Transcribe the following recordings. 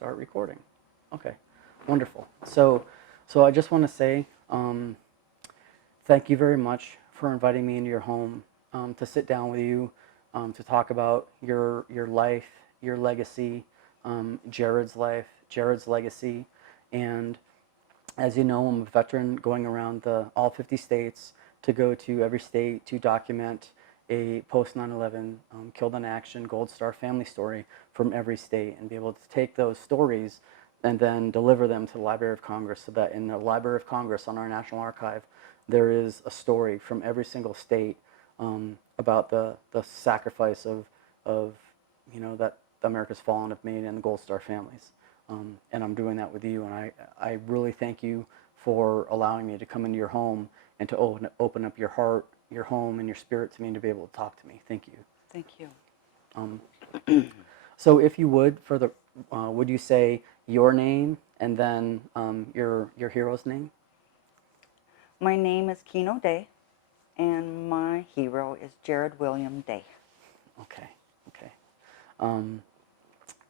start recording. Okay, wonderful. So I just want to say thank you very much for inviting me into your home to sit down with you to talk about your life, your legacy, Jared's life, Jared's legacy, and as you know, I'm a veteran going around all 50 states to go to every state to document a post 9/11 killed in action Gold Star family story from every state and be able to take those stories and then deliver them to the Library of Congress so that in the Library of Congress on our National Archive there is a story from every single state about the sacrifice of that America's fallen have made and the Gold Star families. And I'm doing that with you, and I really thank you for allowing me to come into your home and to open up your heart, your home, and your spirit to me and to be able to talk to me. Thank you. Thank you. So if you would you say your name and then your hero's name? My name is Keno Day, and my hero is Jared William Day. Okay.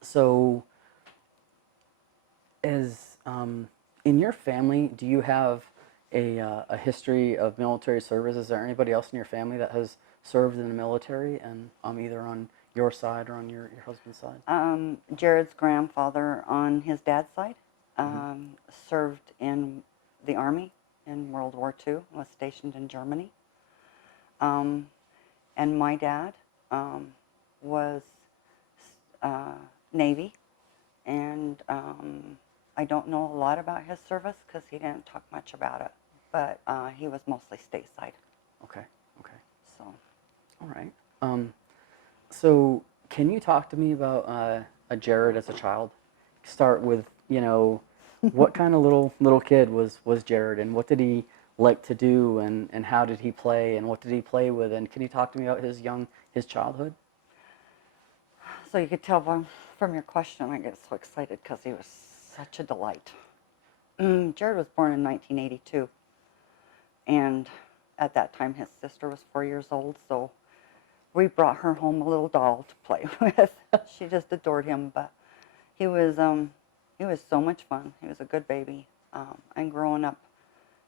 So as in your family, do you have a history of military service? Is there anybody else in your family that has served in the military, and either on your side or on your husband's side? Jared's grandfather on his dad's side served in the Army in World War II, was stationed in Germany. And my dad was Navy, and I don't know a lot about his service because he didn't talk much about it, but he was mostly stateside. Okay. So. All right. So can you talk to me about a Jared as a child? Start with, what kind of little kid was Jared, and what did he like to do, and how did he play, and what did he play with, and can you talk to me about his childhood? So you could tell from your question, I get so excited because he was such a delight. Jared was born in 1982, and at that time his sister was 4 years old, so we brought her home a little doll to play with. She just adored him, but he was so much fun. He was a good baby, and growing up,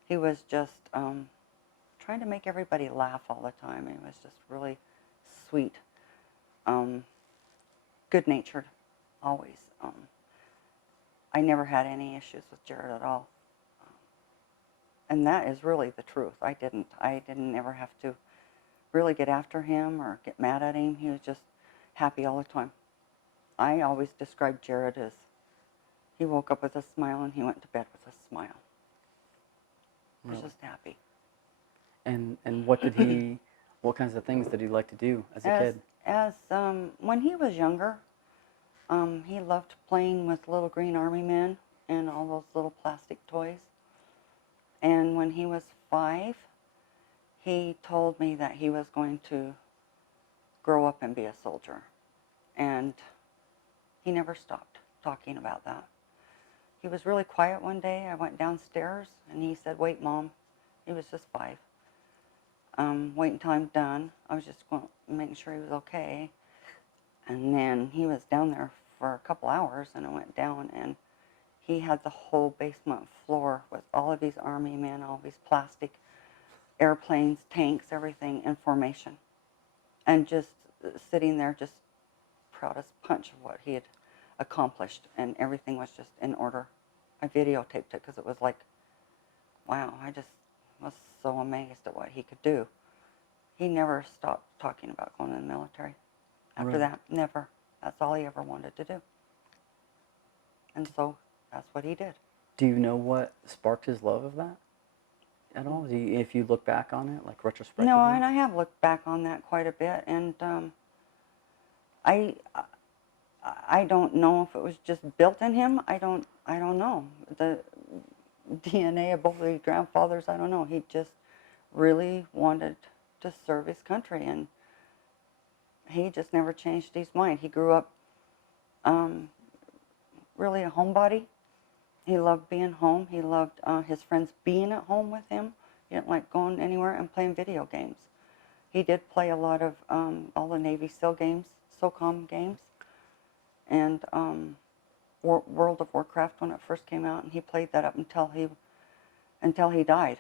he was just trying to make everybody laugh all the time. He was just really sweet, good-natured, always. I never had any issues with Jared at all, and that is really the truth. I didn't ever have to really get after him or get mad at him. He was just happy all the time. I always described Jared as he woke up with a smile and he went to bed with a smile. He was just happy. And what kinds of things did he like to do as a kid? When he was younger, he loved playing with little green army men and all those little plastic toys. And when he was 5, he told me that he was going to grow up and be a soldier. And he never stopped talking about that. He was really quiet one day. I went downstairs and he said, "Wait, Mom." He was just 5. Wait until I'm done. I was just going, making sure he was okay. And then he was down there for a couple hours, and I went down, and he had the whole basement floor with all of these army men, all these plastic airplanes, tanks, everything in formation. And just sitting there, just proud as punch of what he had accomplished, and everything was just in order. I videotaped it because it was like, wow, I just was so amazed at what he could do. He never stopped talking about going in the military. After that, never. That's all he ever wanted to do. And so that's what he did. Do you know what sparked his love of that at all? If you look back on it, like retrospectively? No, and I have looked back on that quite a bit, and I don't know if it was just built in him. I don't know. The DNA of both of his grandfathers, I don't know. He just really wanted to serve his country, and he just never changed his mind. He grew up really a homebody. He loved being home. He loved his friends being at home with him. He didn't like going anywhere and playing video games. He did play a lot of all the Navy SEAL games, SOCOM games, and World of Warcraft when it first came out, and he played that up until he died.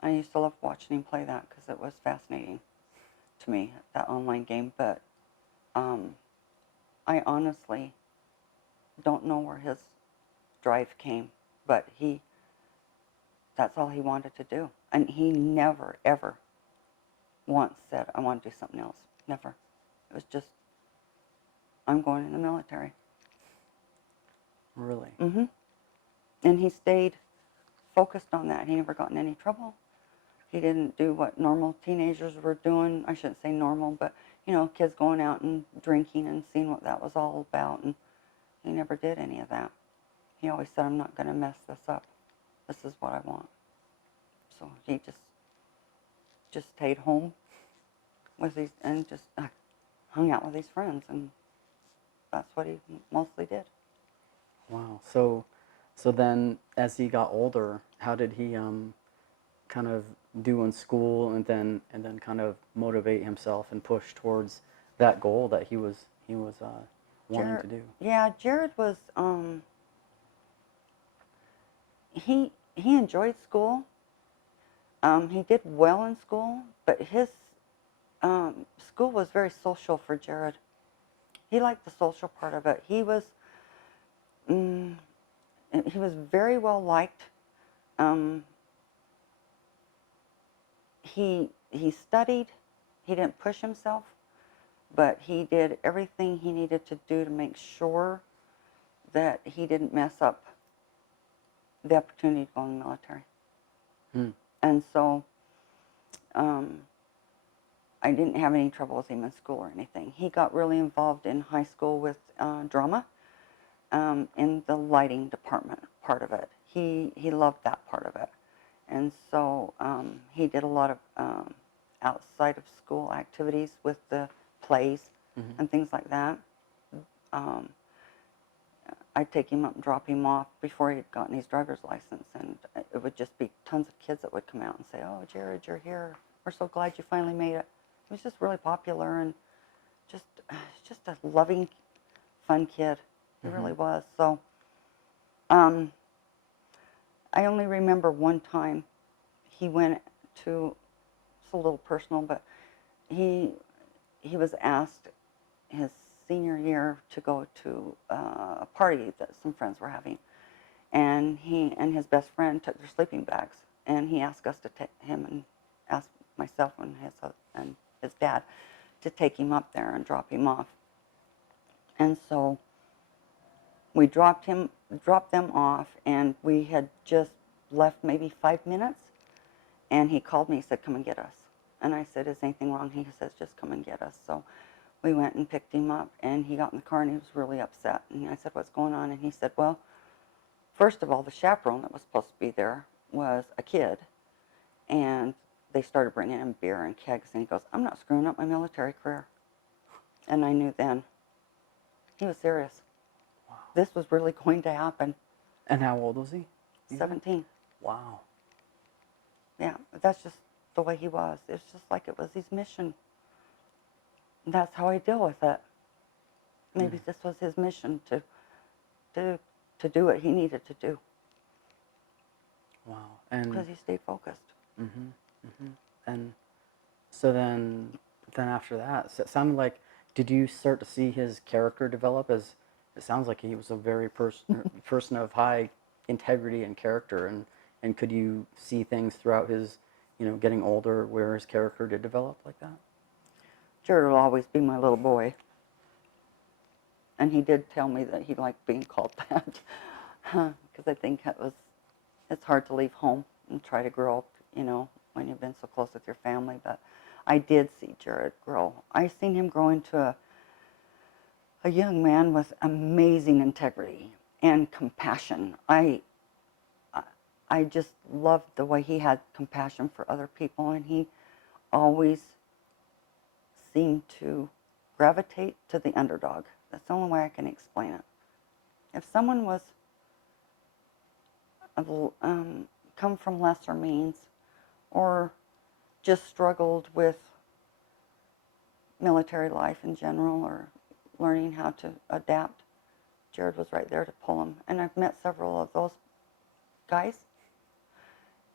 I used to love watching him play that because it was fascinating to me, that online game. But I honestly don't know where his drive came, but that's all he wanted to do. And he never, ever once said, I want to do something else. Never. It was just, I'm going in the military. Really? Mm-hmm. And he stayed focused on that. He never got in any trouble. He didn't do what normal teenagers were doing. I shouldn't say normal, but, you know, kids going out and drinking and seeing what that was all about. And he never did any of that. He always said, I'm not going to mess this up. This is what I want. So he just stayed home with these, and just hung out with his friends, and that's what he mostly did. Wow. So then, as he got older, how did he kind of do in school, and then kind of motivate himself and push towards that goal that he was wanting to do? Yeah, Jared was he enjoyed school. He did well in school, but his school was very social for Jared. He liked the social part of it. He was very well liked. He studied. He didn't push himself, but he did everything he needed to do to make sure that he didn't mess up the opportunity to go in the military. And so I didn't have any trouble with him in school or anything. He got really involved in high school with drama, in the lighting department part of it. He loved that part of it. And so he did a lot of outside of school activities with the plays and things like that. I'd take him up and drop him off before he'd gotten his driver's license, and it would just be tons of kids that would come out and say, oh, Jared, you're here. We're so glad you finally made it. He was just really popular and just a loving, fun kid. He really was. So I only remember one time he went to, it's a little personal, but he was asked his senior year to go to a party that some friends were having, and he and his best friend took their sleeping bags, and he asked us to take him, and asked myself and his dad to take him up there and drop him off. And so we dropped them off, and we had just left maybe 5 minutes, and he called me. He said, come and get us. And I said, is anything wrong? He says, just come and get us. So we went and picked him up, and he got in the car, and he was really upset. And I said, what's going on? And he said, well, first of all, the chaperone that was supposed to be there was a kid, and they started bringing him beer and kegs, and he goes, I'm not screwing up my military career. And I knew then he was serious. Wow. This was really going to happen. And how old was he? 17. Wow. Yeah, that's just the way he was. It's just like it was his mission. And that's how I deal with it. Maybe this was his mission to do what he needed to do. Wow. And because he stayed focused. And so then after that, so it sounded like, did you start to see his character develop? As it sounds like he was a very person of high integrity and character, and could you see things throughout his, getting older, where his character did develop like that? Jared will always be my little boy. And he did tell me that he liked being called that. Because I think it's hard to leave home and try to grow up, when you've been so close with your family. But I did see Jared grow. I seen him grow into a young man with amazing integrity and compassion. I just loved the way he had compassion for other people, and he always seemed to gravitate to the underdog. That's the only way I can explain it. If someone was come from lesser means, or just struggled with military life in general, or learning how to adapt, Jared was right there to pull him. And I've met several of those guys,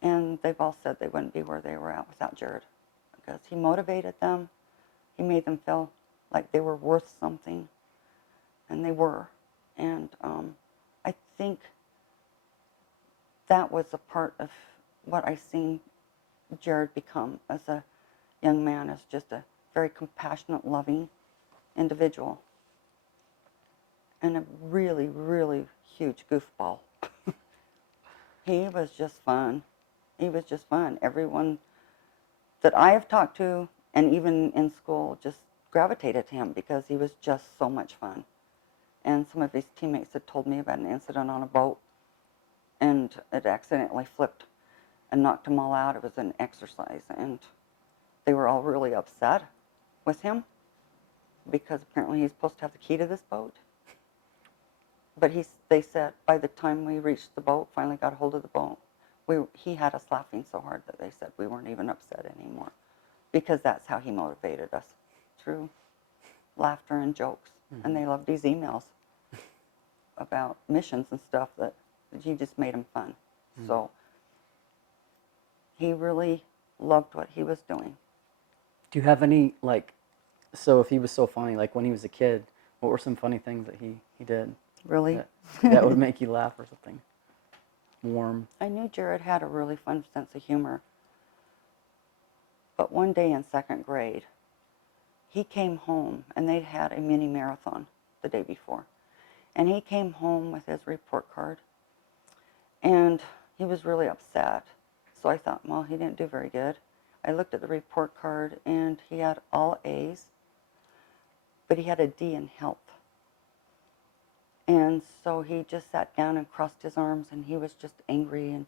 and they've all said they wouldn't be where they were at without Jared, because he motivated them. He made them feel like they were worth something, and they were. And I think that was a part of what I seen Jared become as a young man, as just a very compassionate, loving individual, and a really, really huge goofball. He was just fun. He was just fun. Everyone that I have talked to, and even in school, just gravitated to him because he was just so much fun. And some of his teammates had told me about an incident on a boat, and it accidentally flipped and knocked them all out. It was an exercise, and they were all really upset with him because apparently he's supposed to have the key to this boat. But they said by the time we reached the boat, finally got a hold of the boat, he had us laughing so hard that they said we weren't even upset anymore, because that's how he motivated us, through laughter and jokes. Mm-hmm. And they loved these emails about missions and stuff that he just made them fun. Mm-hmm. So he really loved what he was doing. Do you have any, so if he was so funny, when he was a kid, what were some funny things that he did? Really? That would make you laugh, or something warm? I knew Jared had a really fun sense of humor. But one day in second grade, he came home, and they'd had a mini marathon the day before. And he came home with his report card, and he was really upset. So I thought, well, he didn't do very good. I looked at the report card, and he had all A's, but he had a D in health. And so he just sat down and crossed his arms, and he was just angry. And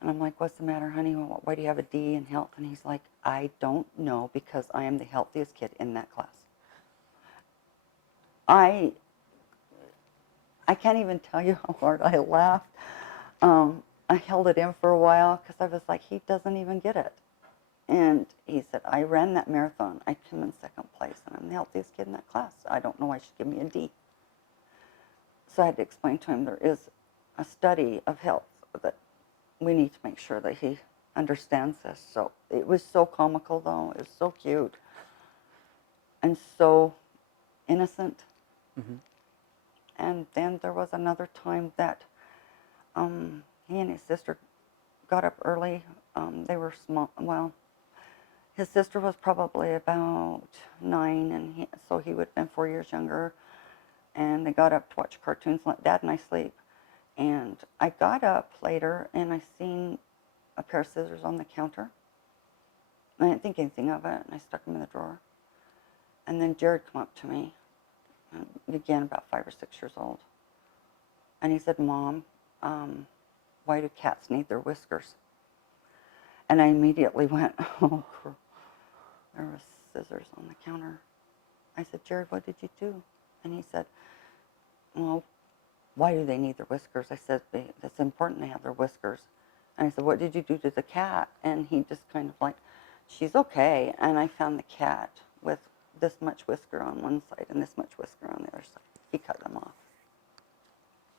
I'm like, what's the matter, honey? Why do you have a D in health? And he's like, I don't know, because I am the healthiest kid in that class. I can't even tell you how hard I laughed. I held it in for a while because I was like, he doesn't even get it. And he said, I ran that marathon. I came in second place, and I'm the healthiest kid in that class. I don't know why she should give me a D. So I had to explain to him there is a study of health that we need to make sure that he understands this. So it was so comical, though. It was so cute and so innocent. Mm-hmm. And then there was another time that he and his sister got up early. They were small. Well, his sister was probably about 9, and so he would have been 4 years younger. And they got up to watch cartoons, let Dad and I sleep. And I got up later, and I seen a pair of scissors on the counter. I didn't think anything of it, and I stuck them in the drawer. And then Jared came up to me, again about 5 or 6 years old. And he said, Mom, why do cats need their whiskers? And I immediately went, oh, there were scissors on the counter. I said, Jared, what did you do? And he said, well, why do they need their whiskers? I said, it's important they have their whiskers. And I said, what did you do to the cat? And he just kind of like, she's okay. And I found the cat with this much whisker on one side and this much whisker on the other side. He cut them off.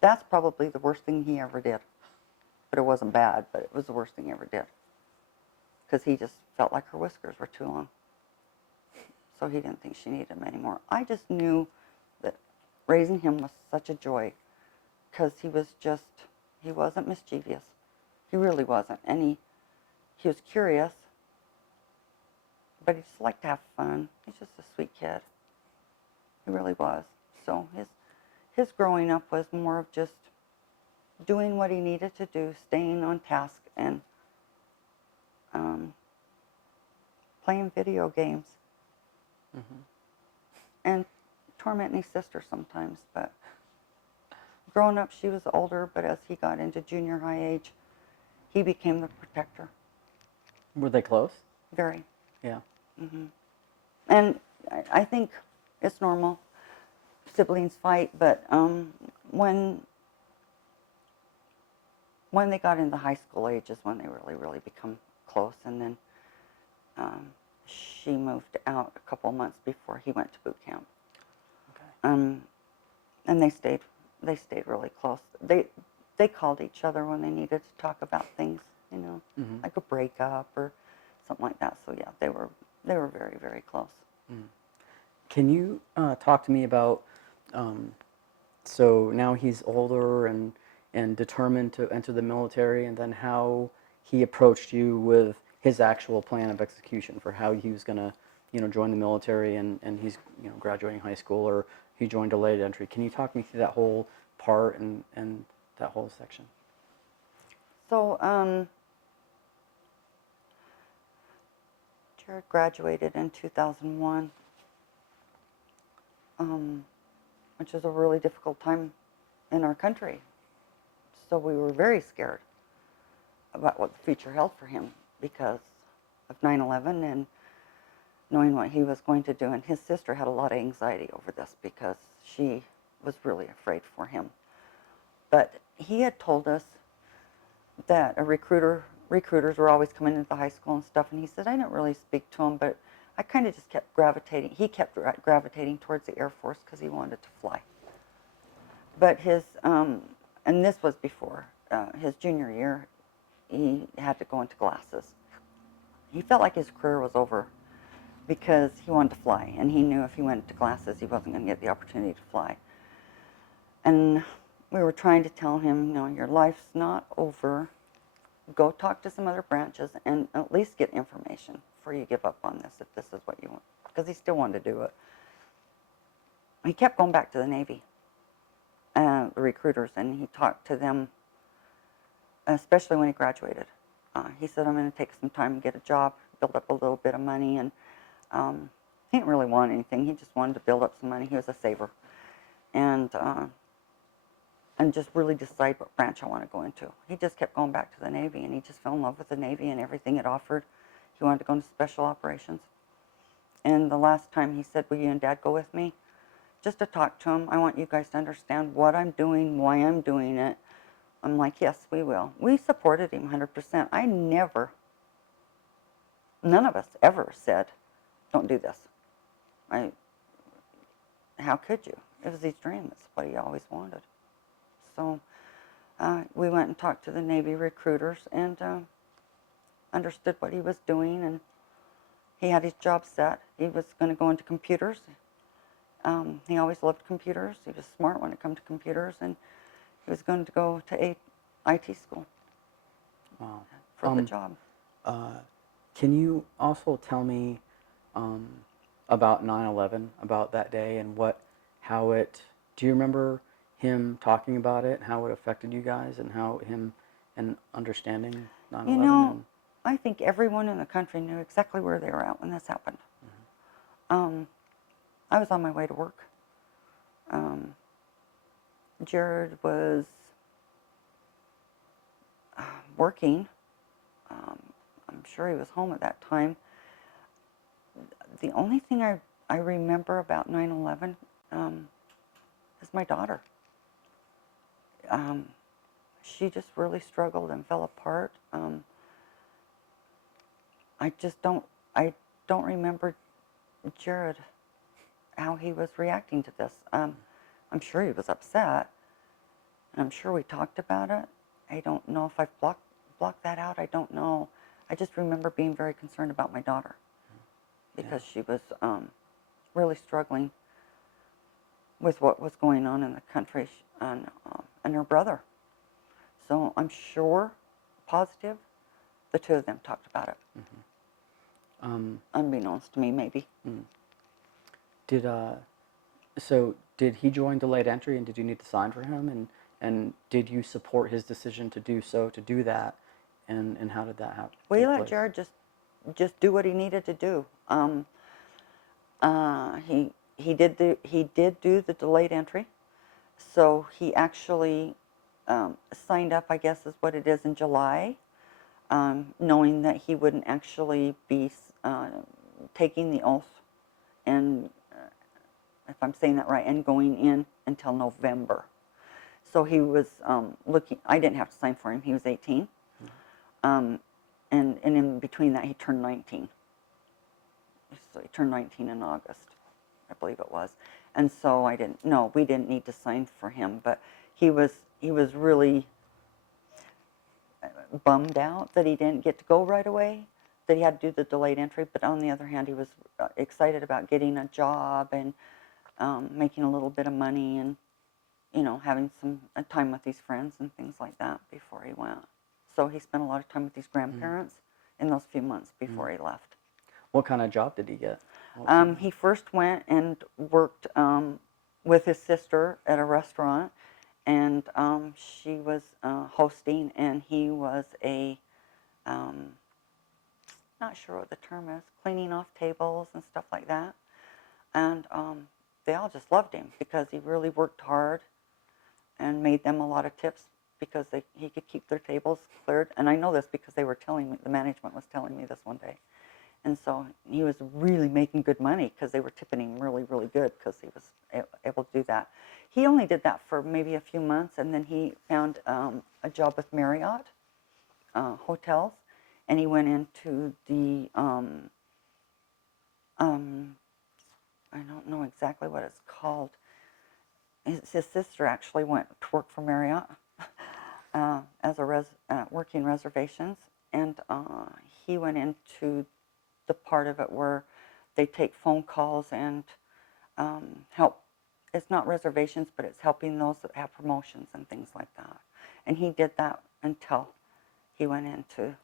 That's probably the worst thing he ever did. But it wasn't bad, but it was the worst thing he ever did. Because he just felt like her whiskers were too long. So he didn't think she needed them anymore. I just knew that raising him was such a joy, because he wasn't mischievous. He really wasn't. And he was curious, but he just liked to have fun. He's just a sweet kid. He really was. So his growing up was more of just doing what he needed to do, staying on task, and playing video games. Mm-hmm. And tormenting his sister sometimes. But growing up, she was older, but as he got into junior high age, he became the protector. Were they close? Very. Yeah. Mm-hmm. And I think it's normal. Siblings fight, but when they got into high school age is when they really, really become close. And then she moved out a couple months before he went to boot camp. Okay. And they stayed they stayed really close. They called each other when they needed to talk about things, like a breakup or something like that. So yeah, they were very, very close. Can you talk to me about, so now he's older and determined to enter the military, and then how he approached you with his actual plan of execution for how he was going to, join the military, and he's, graduating high school, or he joined delayed entry. Can you talk me through that whole part and that whole section? So Jared graduated in 2001, which is a really difficult time in our country. So we were very scared about what the future held for him because of 9/11 and knowing what he was going to do. And his sister had a lot of anxiety over this because she was really afraid for him. But he had told us that recruiters were always coming into the high school and stuff, and he said, I didn't really speak to him, but I kind of just kept gravitating. He kept gravitating towards the Air Force because he wanted to fly. But and this was before his junior year, he had to go into glasses. He felt like his career was over because he wanted to fly, and he knew if he went into glasses, he wasn't going to get the opportunity to fly. And we were trying to tell him, your life's not over. Go talk to some other branches and at least get information before you give up on this, if this is what you want. Because he still wanted to do it. He kept going back to the Navy, the recruiters, and he talked to them, especially when he graduated. He said, I'm going to take some time and get a job, build up a little bit of money, and he didn't really want anything. He just wanted to build up some money. He was a saver. And just really decide what branch I want to go into. He just kept going back to the Navy, and he just fell in love with the Navy and everything it offered. He wanted to go into special operations. And the last time he said, will you and Dad go with me? Just to talk to him. I want you guys to understand what I'm doing, why I'm doing it. I'm like, yes, we will. We supported him 100%. None of us ever said, don't do this. How could you? It was his dream. It's what he always wanted. So we went and talked to the Navy recruiters and understood what he was doing, and he had his job set. He was going to go into computers. He always loved computers. He was smart when it came to computers, and he was going to go to IT school. Wow. For the job. Can you also tell me about 9/11, about that day, and do you remember him talking about it, how it affected you guys, and understanding 9/11? I think everyone in the country knew exactly where they were at when this happened. I was on my way to work. Jared was working. I'm sure he was home at that time. The only thing I remember about 9/11 is my daughter. She just really struggled and fell apart. I don't remember Jared, how he was reacting to this. I'm sure he was upset. I'm sure we talked about it. I don't know if I've blocked that out. I don't know. I just remember being very concerned about my daughter because she was really struggling with what was going on in the country and her brother. So I'm sure, positive, the two of them talked about it. Unbeknownst to me, maybe. Did he join delayed entry, and did you need to sign for him? And did you support his decision to do that? And how did that happen? We let Jared just do what he needed to do. He did do the delayed entry, so he actually signed up, I guess is what it is, in July, knowing that he wouldn't actually be taking the oath, and if I'm saying that right, and going in until November. So he was looking. I didn't have to sign for him. He was 18. And in between that, he turned 19. So he turned 19 in August, I believe it was. And so we didn't need to sign for him, but he was really bummed out that he didn't get to go right away, that he had to do the delayed entry. But on the other hand, he was excited about getting a job and making a little bit of money and, having some time with his friends and things like that before he went. So he spent a lot of time with his grandparents in those few months before he left. What kind of job did he get? What was He first went and worked with his sister at a restaurant, and she was hosting, and he was not sure what the term is, cleaning off tables and stuff like that. And they all just loved him because he really worked hard and made them a lot of tips because he could keep their tables cleared. And I know this because they were telling me, the management was telling me this one day. And so he was really making good money because they were tipping him really, really good because he was able to do that. He only did that for maybe a few months, and then he found a job with Marriott hotels, and he went into the, I don't know exactly what it's called. His sister actually went to work for Marriott as working reservations, and he went into the part of it where they take phone calls and help. It's not reservations, but it's helping those that have promotions and things like that. And he did that until he went into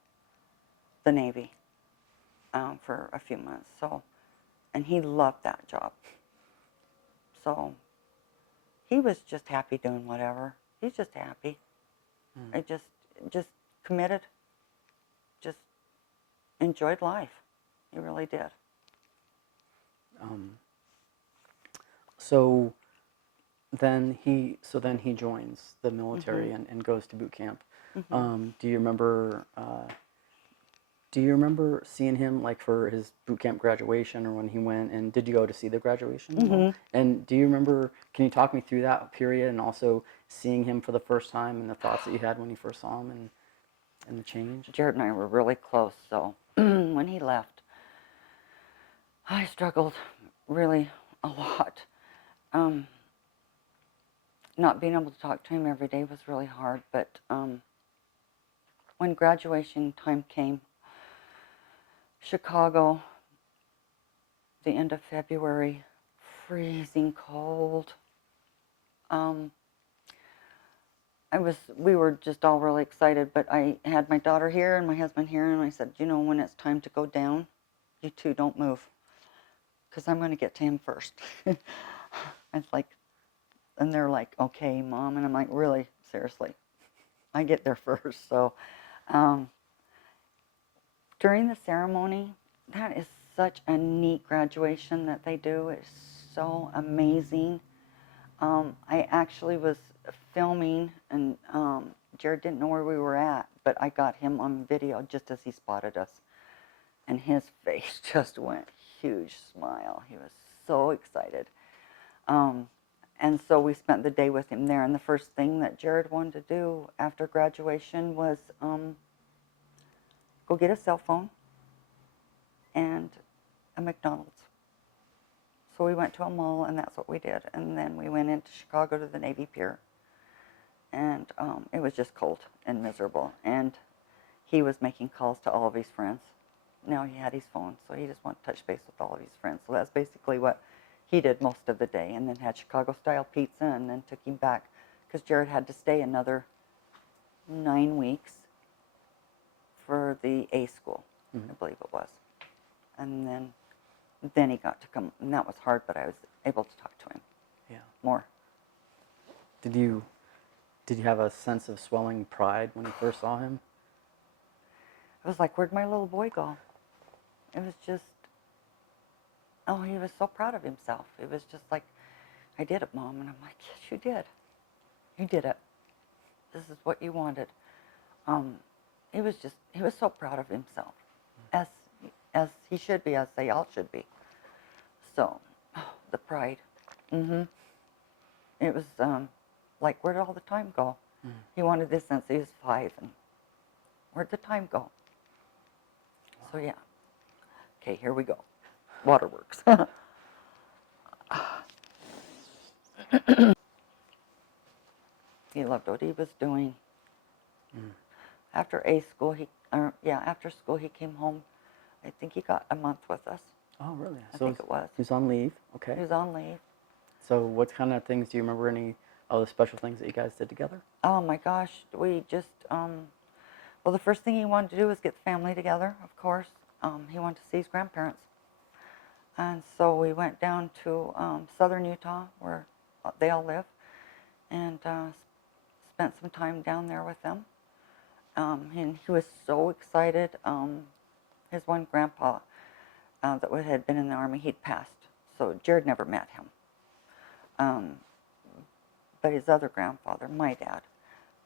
the Navy for a few months. So, and he loved that job. So he was just happy doing whatever. He's just happy. I just committed, just enjoyed life. He really did. So then he joins the military and goes to boot camp. Do you remember seeing him like for his boot camp graduation or when he went, and did you go to see the graduation? And do you remember, can you talk me through that period and also seeing him for the first time and the thoughts that you had when you first saw him and the change? Jared and I were really close, so when he left, I struggled really a lot. Not being able to talk to him every day was really hard, but when graduation time came, Chicago, the end of February, freezing cold. We were just all really excited, but I had my daughter here and my husband here, and I said, when it's time to go down, you two don't move, because I'm going to get to him first. It's like, and they're like, okay, Mom, and I'm like, really, seriously, I get there first. So during the ceremony, that is such a neat graduation that they do. It's so amazing. I actually was filming, and Jared didn't know where we were at, but I got him on video just as he spotted us. And his face just went huge smile. He was so excited. And so we spent the day with him there. And the first thing that Jared wanted to do after graduation was go get a cell phone and a McDonald's. So we went to a mall, and that's what we did. And then we went into Chicago to the Navy Pier. And it was just cold and miserable. And he was making calls to all of his friends. Now he had his phone, so he just wanted to touch base with all of his friends. So that's basically what he did most of the day, and then had Chicago-style pizza, and then took him back, because Jared had to stay another 9 weeks for the A school, I believe it was. And then he got to come, and that was hard, but I was able to talk to him more. Did you have a sense of swelling pride when you first saw him? It was like, where'd my little boy go? It was just, oh, he was so proud of himself. It was just like, I did it, Mom. And I'm like, yes, you did. You did it. This is what you wanted. He was so proud of himself, as he should be, as they all should be. So, the pride. It was like, where did all the time go? He wanted this since he was 5, and where'd the time go? So yeah. Okay, here we go. Waterworks. He loved what he was doing. Mm. After after school he came home. I think he got a month with us. Oh, really? I think it was. He was on leave. He Okay. was on leave. So what kind of things do you remember? Any of the special things that you guys did together? Oh my gosh, we just, well, the first thing he wanted to do was get the family together, of course. He wanted to see his grandparents. And so we went down to southern Utah, where they all live, and spent some time down there with them. And he was so excited. His one grandpa that had been in the Army, he'd passed. So Jared never met him. But his other grandfather, my dad,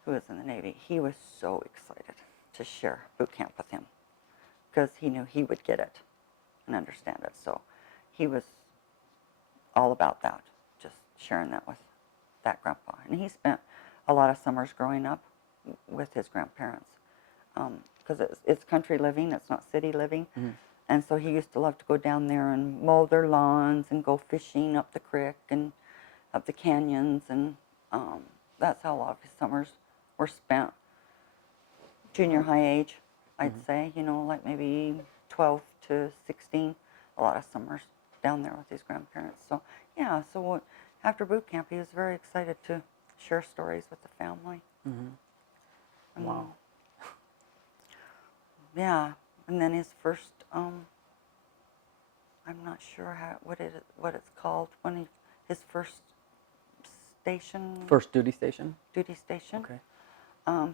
who was in the Navy, he was so excited to share boot camp with him because he knew he would get it and understand it. So he was all about that, just sharing that with that grandpa. And he spent a lot of summers growing up with his grandparents because it's country living, it's not city living. Mm-hmm. And so he used to love to go down there and mow their lawns and go fishing up the creek and up the canyons, and that's how a lot of his summers were spent. Junior high age, I'd say, like maybe 12 to 16, a lot of summers down there with his grandparents. So, yeah, so after boot camp, he was very excited to share stories with the family. Mm-hmm. Wow. Yeah, and then his first, I'm not sure what it's called, his first station. First duty station? Duty station. Okay.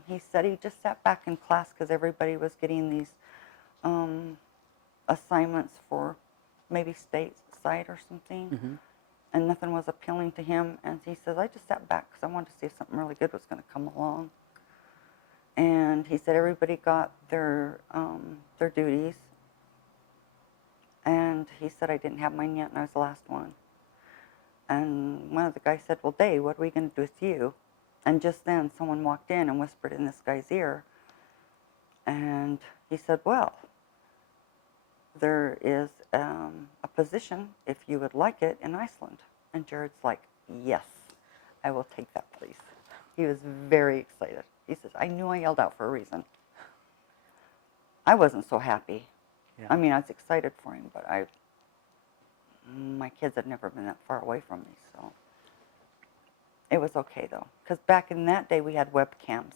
He said he just sat back in class because everybody was getting these assignments for maybe stateside or something, Mm-hmm. and nothing was appealing to him. And he says, I just sat back because I wanted to see if something really good was going to come along. And he said everybody got their duties, and he said I didn't have mine yet, and I was the last one. And one of the guys said, well, Dave, what are we going to do with you? And just then someone walked in and whispered in this guy's ear, and he said, well, there is a position, if you would like it, in Iceland. And Jared's like, yes, I will take that, please. He was very excited. He says, I knew I yelled out for a reason. I wasn't so happy. Yeah. I mean, I was excited for him, but my kids had never been that far away from me, so it was okay, though. Because back in that day, we had webcams.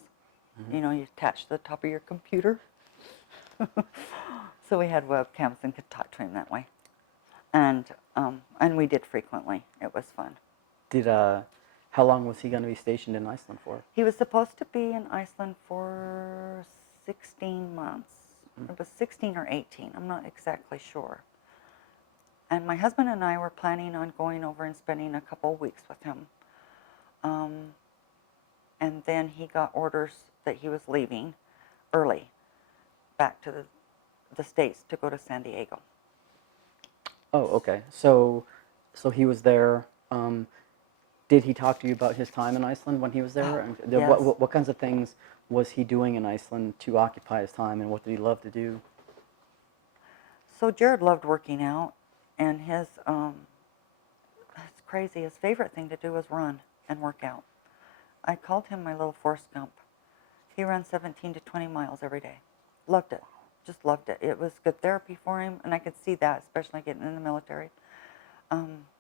Mm-hmm. You attach to the top of your computer. So we had webcams and could talk to him that way. And we did frequently. It was fun. How long was he going to be stationed in Iceland for? He was supposed to be in Iceland for 16 months. It was 16 or 18. I'm not exactly sure. And my husband and I were planning on going over and spending a couple of weeks with him. And then he got orders that he was leaving early back to the States to go to San Diego. Oh, okay. So he was there. Did he talk to you about his time in Iceland when he was there? And yes. What kinds of things was he doing in Iceland to occupy his time, and what did he love to do? So Jared loved working out, and it's crazy. His favorite thing to do was run and work out. I called him my little Forrest Gump. He ran 17 to 20 miles every day. Loved it. Just loved it. It was good therapy for him, and I could see that, especially getting in the military.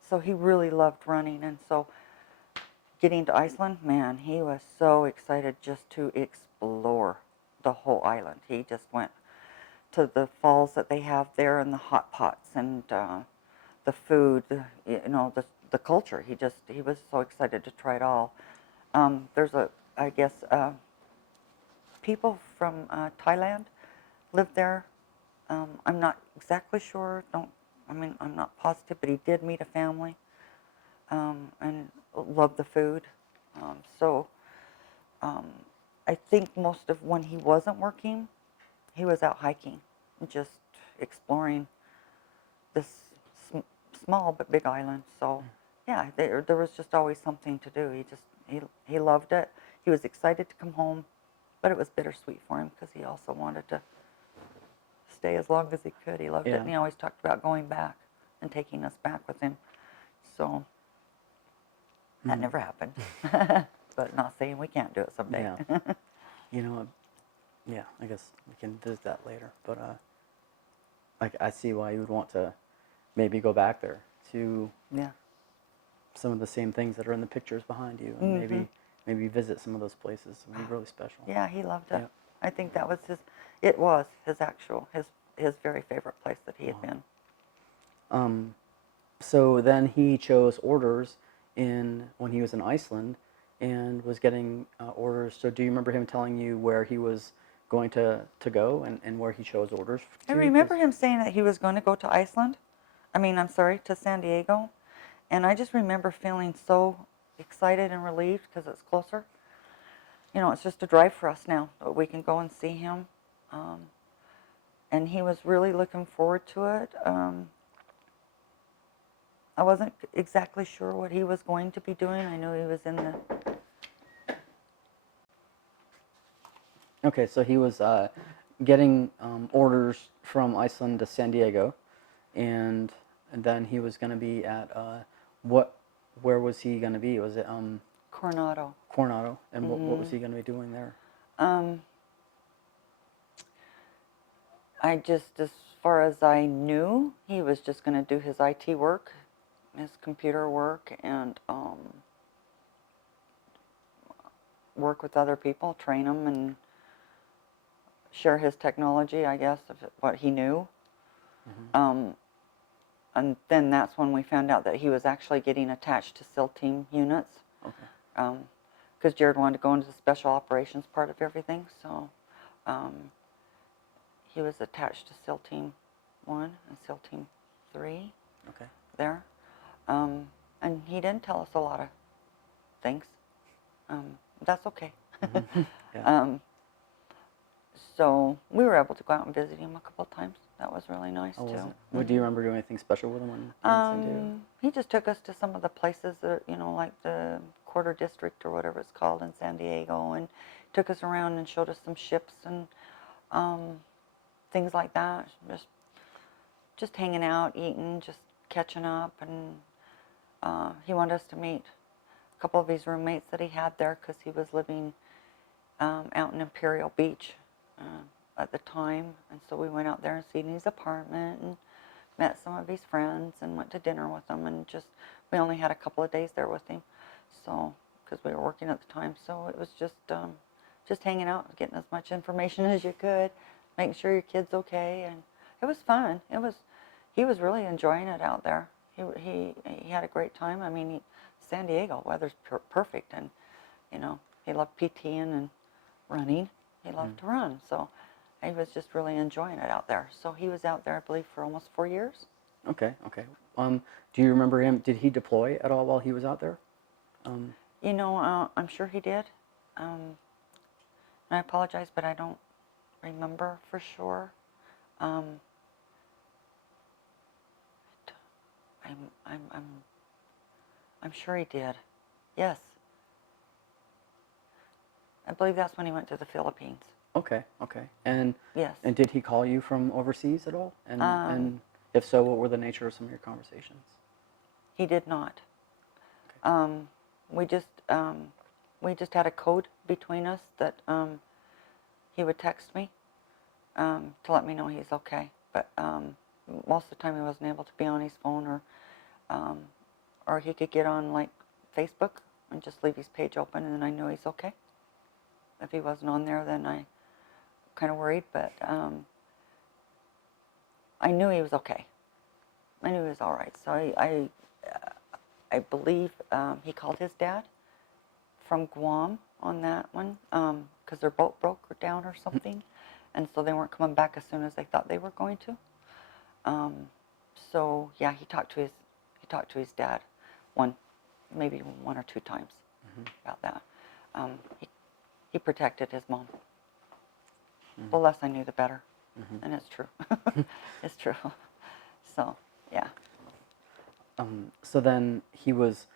So he really loved running, and so getting to Iceland, man, he was so excited just to explore the whole island. He just went to the falls that they have there and the hot pots and the food, the culture. He was so excited to try it all. There's people from Thailand live there. I'm not exactly sure. I'm not positive, but he did meet a family and loved the food. I think most of when he wasn't working, he was out hiking, just exploring this small but big island. So, yeah, there was just always something to do. He loved it. He was excited to come home, but it was bittersweet for him because he also wanted to stay as long as he could. He loved it, and he always talked about going back and taking us back with him. So, That never happened. But not saying we can't do it someday. Yeah. You know, yeah, I guess we can visit that later. But like, I see why you would want to maybe go back there to Yeah. some of the same things that are in the pictures behind you, and maybe visit some of those places. It would be really special. Yeah, he loved it. Yeah. I think that was it was his very favorite place that he had been. So then he chose orders when he was in Iceland, and was getting orders. So do you remember him telling you where he was going to go, and where he chose orders I to? remember him saying that he was going to go to Iceland. I'm sorry, to San Diego. And I just remember feeling so excited and relieved because it's closer. It's just a drive for us now. We can go and see him. And he was really looking forward to it. I wasn't exactly sure what he was going to be doing. I knew he was in the... Okay, so he was getting orders from Iceland to San Diego, and then he was going to be at where was he going to be? Was it Coronado. Coronado, and what was he going to be doing there? As far as I knew, he was just going to do his IT work, his computer work, and work with other people, train them, and share his technology, I guess, of what he knew. And then that's when we found out that he was actually getting attached to SEAL team units. Okay. Because Jared wanted to go into the special operations part of everything, so he was attached to SEAL Team 1 and SEAL Team 3 there. And he didn't tell us a lot of things. That's okay. Yeah. So we were able to go out and visit him a couple of times. That was really nice, Oh, too. was it? Well, do you remember doing anything special with him when in San Diego? He just took us to some of the places that, like the Quarter District or whatever it's called in San Diego, and took us around and showed us some ships and things like that. Just hanging out, eating, just catching up, and he wanted us to meet a couple of his roommates that he had there because he was living out in Imperial Beach at the time, and so we went out there and seen his apartment and met some of his friends and went to dinner with them, and we only had a couple of days there with him, so because we were working at the time, so it was just hanging out, getting as much information as you could, making sure your kid's okay, and it was fun. He was really enjoying it out there. He had a great time. San Diego weather's perfect, and he loved PTing and running. He loved to run, so he was just really enjoying it out there. So he was out there, I believe, for almost 4 years. Okay. Do you remember him? Did he deploy at all while he was out there? I'm sure he did. And I apologize, but I don't remember for sure. I'm sure he did. Yes. I believe that's when he went to the Philippines. Okay. And yes. And did he call you from overseas at all? And if so, what were the nature of some of your conversations? He did not. Okay. We just had a code between us that he would text me to let me know he's okay. But most of the time he wasn't able to be on his phone, or he could get on like Facebook and just leave his page open, and then I knew he's okay. If he wasn't on there, then I kind of worried, but I knew he was okay. I knew he was all right. So I believe he called his dad from Guam on that one because their boat broke down or something, and so they weren't coming back as soon as they thought they were going to. So yeah, he talked to his dad maybe one or two times about that. He protected his mom. The less I knew, the better, and it's true. It's true. So yeah. So then he was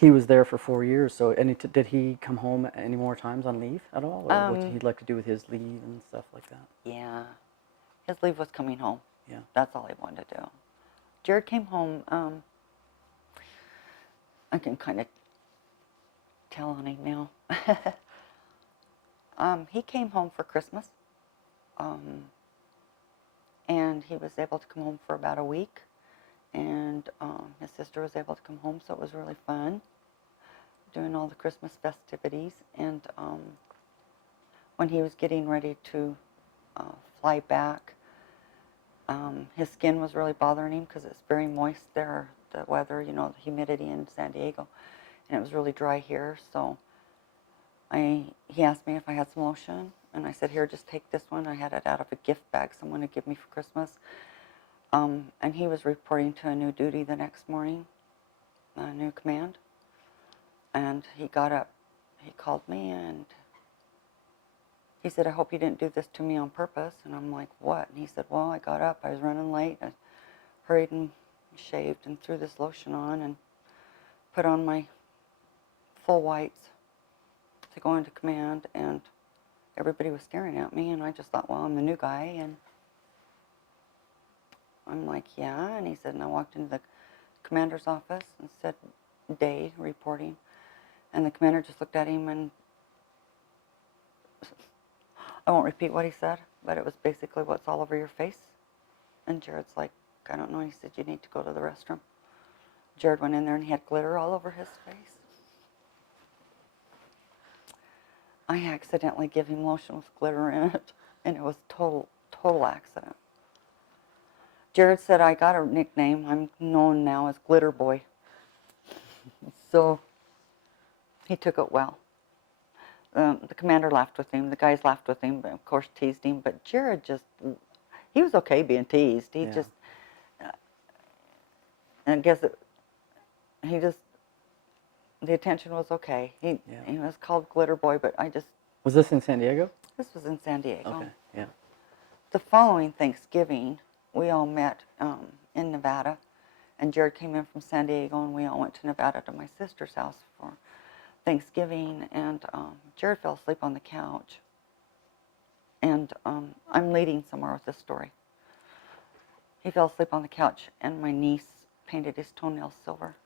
there for 4 years. So did he come home any more times on leave at all, or what did he like to do with his leave and stuff like that? Yeah, his leave was coming home. Yeah, that's all he wanted to do. Jared came home. I can kind of tell on him now. He came home for Christmas, and he was able to come home for about a week, and his sister was able to come home, so it was really fun doing all the Christmas festivities. And when he was getting ready to fly back, his skin was really bothering him because it's very moist there, the weather, you know, the humidity in San Diego, and it was really dry here. So he asked me if I had some lotion, and I said, here, just take this one. I had it out of a gift bag someone had given me for Christmas. And he was reporting to a new duty the next morning, a new command. And he got up, he called me, and he said, I hope you didn't do this to me on purpose. And I'm like, what? And he said, well, I got up, I was running late, I hurried and shaved and threw this lotion on and put on my full whites to go into command, and everybody was staring at me, and I just thought, well, I'm the new guy, and I'm like, yeah. And he said, and I walked into the commander's office and said, day reporting, and the commander just looked at him, and I won't repeat what he said, but it was basically, what's all over your face? And Jared's like, I don't know. And he said, you need to go to the restroom. Jared went in there and he had glitter all over his face. I accidentally gave him lotion with glitter in it, and it was total accident. Jared said, I got a nickname. I'm known now as Glitter Boy. So he took it well. The commander laughed with him. The guys laughed with him, but of course teased him. But Jared just, he was okay being teased. He just, and I guess the attention was okay. He was called Glitter Boy, but I just. Was this in San Diego? This was in San Diego. Okay, yeah. The following Thanksgiving, we all met in Nevada, and Jared came in from San Diego, and we all went to Nevada to my sister's house for Thanksgiving, and Jared fell asleep on the couch. And I'm leading somewhere with this story. He fell asleep on the couch, and my niece painted his toenails silver.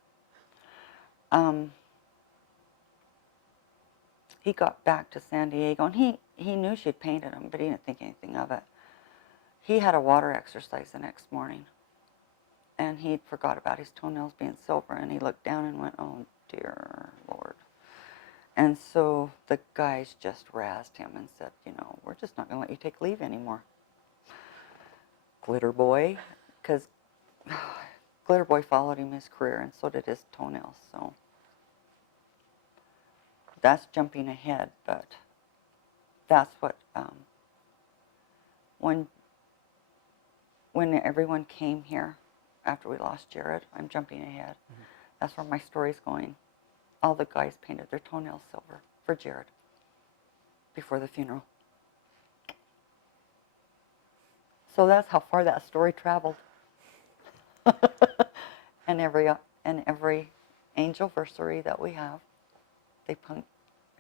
He got back to San Diego, and he knew she'd painted them, but he didn't think anything of it. He had a water exercise the next morning, and he forgot about his toenails being silver, and he looked down and went, oh, dear Lord. And so the guys just razzed him and said, you know, we're just not going to let you take leave anymore. Glitter Boy, because Glitter Boy followed him his career, and so did his toenails. So that's jumping ahead, but that's what, when everyone came here after we lost Jared, I'm jumping ahead. Mm-hmm. That's where my story's going. All the guys painted their toenails silver for Jared before the funeral. So that's how far that story traveled. and every angelversary that we have,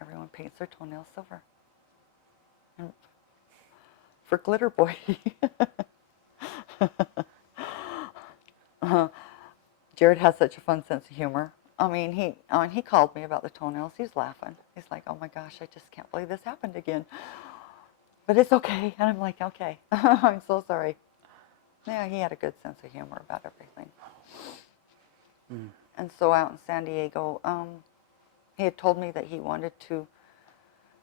everyone paints their toenails silver. And for Glitter Boy. Jared has such a fun sense of humor. I mean, he called me about the toenails. He's laughing. He's like, oh my gosh, I just can't believe this happened again. But it's okay. And I'm like, okay. I'm so sorry. Yeah, he had a good sense of humor about everything. Mm. And so out in San Diego, he had told me that he wanted to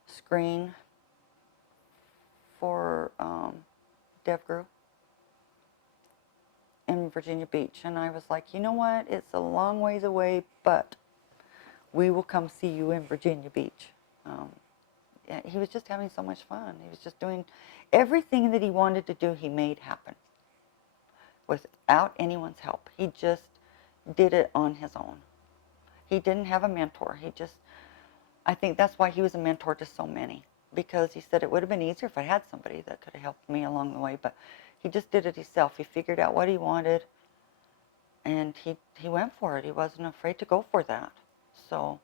screen for DevGru in Virginia Beach. And I was like, you know what? It's a long ways away, but we will come see you in Virginia Beach. Yeah, he was just having so much fun. He was just doing everything that he wanted to do, he made happen without anyone's help. He just did it on his own. He didn't have a mentor. I think that's why he was a mentor to so many, because he said it would have been easier if I had somebody that could have helped me along the way, but he just did it himself. He figured out what he wanted, and he went for it. He wasn't afraid to go for that. So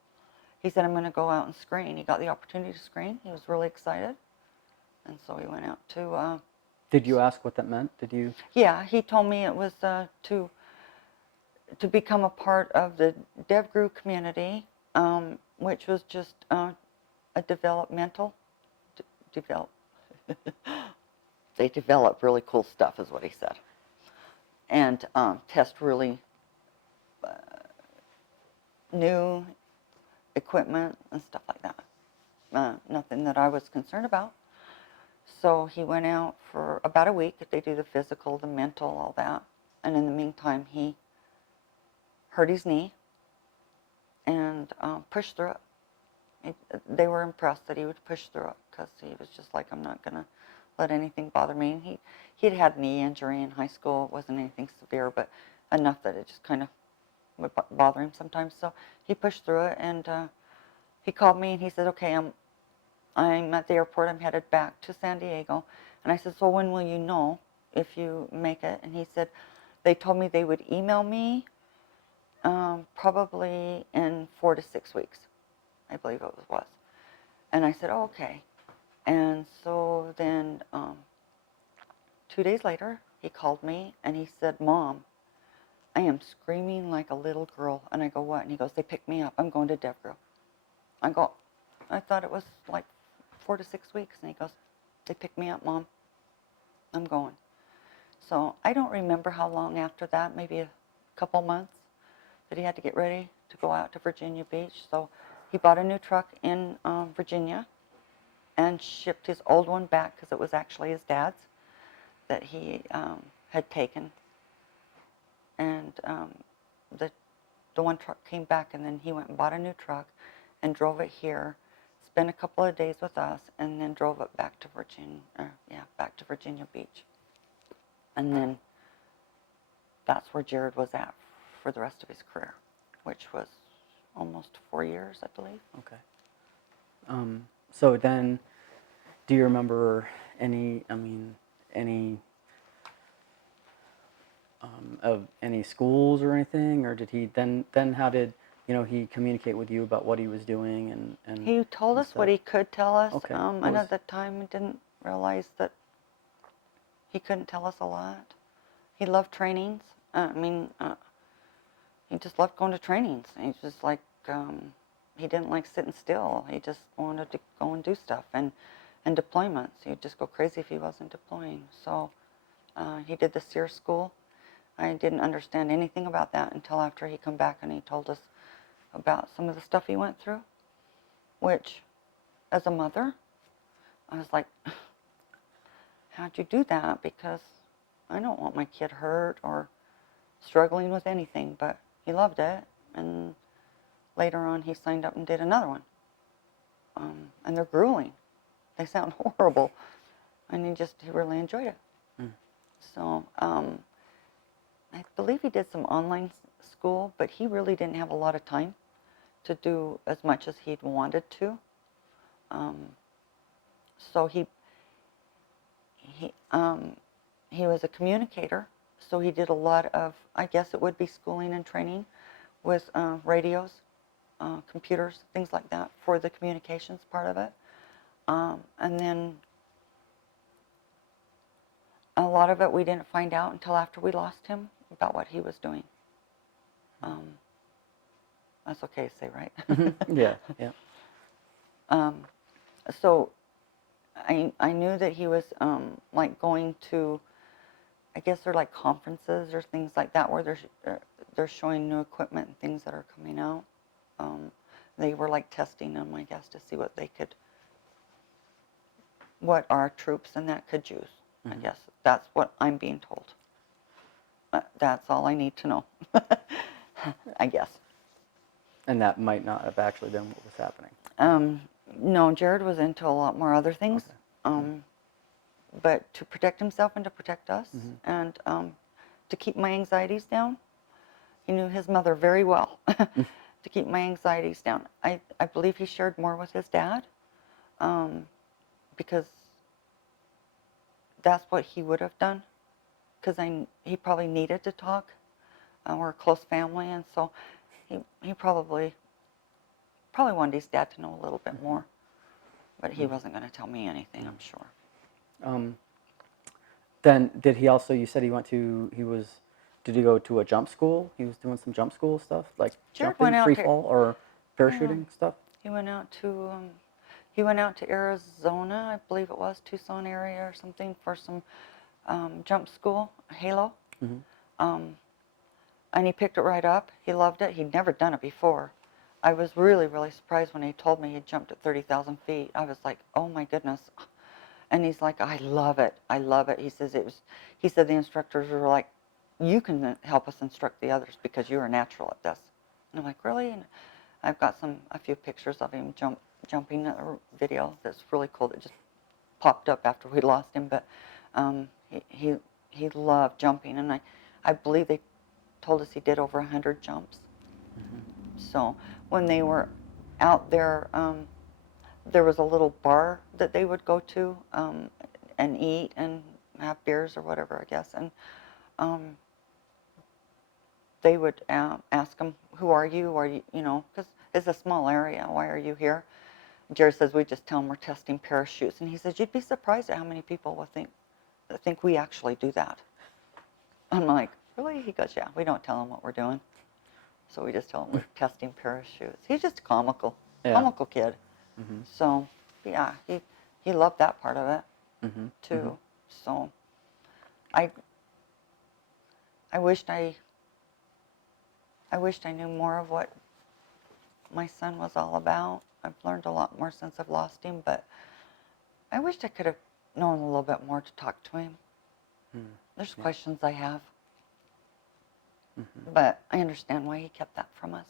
he said, I'm going to go out and screen. He got the opportunity to screen. He was really excited, and so he went out to... Did you ask what that meant? Did you? Yeah, he told me it was to become a part of the DevGru community, which was just a developmental, develop. They develop really cool stuff, is what he said, and test really new equipment and stuff like that. Nothing that I was concerned about. So he went out for about a week. They do the physical, the mental, all that. And in the meantime, he hurt his knee and pushed through it. They were impressed that he would push through it because he was just like, I'm not going to let anything bother me. He'd had knee injury in high school. It wasn't anything severe, but enough that it just kind of would bother him sometimes. So he pushed through it, and he called me and he said, okay, I'm at the airport. I'm headed back to San Diego. And I said, so when will you know if you make it? And he said, they told me they would email me probably in 4 to 6 weeks, I believe it was. And I said, oh, okay. And so then 2 days later, he called me and he said, Mom, I am screaming like a little girl. And I go, what? And he goes, they picked me up. I'm going to DevGro. I thought it was like 4 to 6 weeks. And he goes, they picked me up, Mom. I'm going. So I don't remember how long after that, maybe a couple months, that he had to get ready to go out to Virginia Beach. So he bought a new truck in Virginia and shipped his old one back because it was actually his dad's that he had taken. And the one truck came back, and then he went and bought a new truck and drove it here, spent a couple of days with us, and then drove it back to Virginia Beach. And then that's where Jared was at for the rest of his career, which was almost 4 years, I believe. Okay. So then, do you remember any of any schools or anything, or did he then how did he communicate with you about what he was doing and He told us what he could tell us. Okay. And at the time, I didn't realize that he couldn't tell us a lot. He loved trainings. He just loved going to trainings. He's just like, he didn't like sitting still. He just wanted to go and do stuff. And deployments. He'd just go crazy if he wasn't deploying. So he did the SEER school. I didn't understand anything about that until after he come back and he told us about some of the stuff he went through, which, as a mother, I was like, how'd you do that? Because I don't want my kid hurt or struggling with anything, but he loved it. And later on, he signed up and did another one. And they're grueling. They sound horrible. And he really enjoyed it. Mm. So I believe he did some online school, but he really didn't have a lot of time to do as much as he'd wanted to. So he was a communicator, so he did a lot of, I guess it would be schooling and training with radios, computers, things like that for the communications part of it. And then a lot of it we didn't find out until after we lost him about what he was doing. That's okay to say, right? Yeah. So I knew that he was like going to, I guess they're like conferences or things like that where they're showing new equipment and things that are coming out. They were like testing them, I guess, to see what our troops and that could use. Mm-hmm. I guess that's what I'm being told. That's all I need to know, I guess. And that might not have actually been what was happening. No, Jared was into a lot more other things. Okay. But to protect himself and to protect us, mm-hmm. and to keep my anxieties down, he knew his mother very well. To keep my anxieties down. I believe he shared more with his dad, because that's what he would have done, because he probably needed to talk. We're a close family, and so he probably wanted his dad to know a little bit more, but he wasn't going to tell me anything, I'm sure. Then did he also, you said did he go to a jump school? He was doing some jump school stuff, like Jared jumping, went out free here. fall, or parachuting stuff? He went out to Arizona, I believe it was, Tucson area or something, for some jump school, Halo. Mm-hmm. And he picked it right up. He loved it. He'd never done it before. I was really, really surprised when he told me he jumped at 30,000 feet. I was like, oh my goodness. And he's like, I love it. I love it. He said the instructors were like, you can help us instruct the others because you're a natural at this. And I'm like, really? And I've got a few pictures of him jumping a video that's really cool that just popped up after we lost him. But he loved jumping, and I believe they told us he did over 100 jumps. Mm-hmm. So when they were out there, there was a little bar that they would go to and eat and have beers or whatever, I guess. And they would ask him, who are you? Are you know, because it's a small area. Why are you here? Jared says, we just tell them we're testing parachutes. And he says, you'd be surprised at how many people will think we actually do that. I'm like, really? He goes, yeah, we don't tell them what we're doing. So we just tell him we're testing parachutes. He's just comical kid. Mm-hmm. So, yeah, he loved that part of it, Mm-hmm. too. Mm-hmm. So, I wished I knew more of what my son was all about. I've learned a lot more since I've lost him, but I wished I could have known a little bit more to talk to him. Mm-hmm. There's questions I have, Mm-hmm. but I understand why he kept that from us.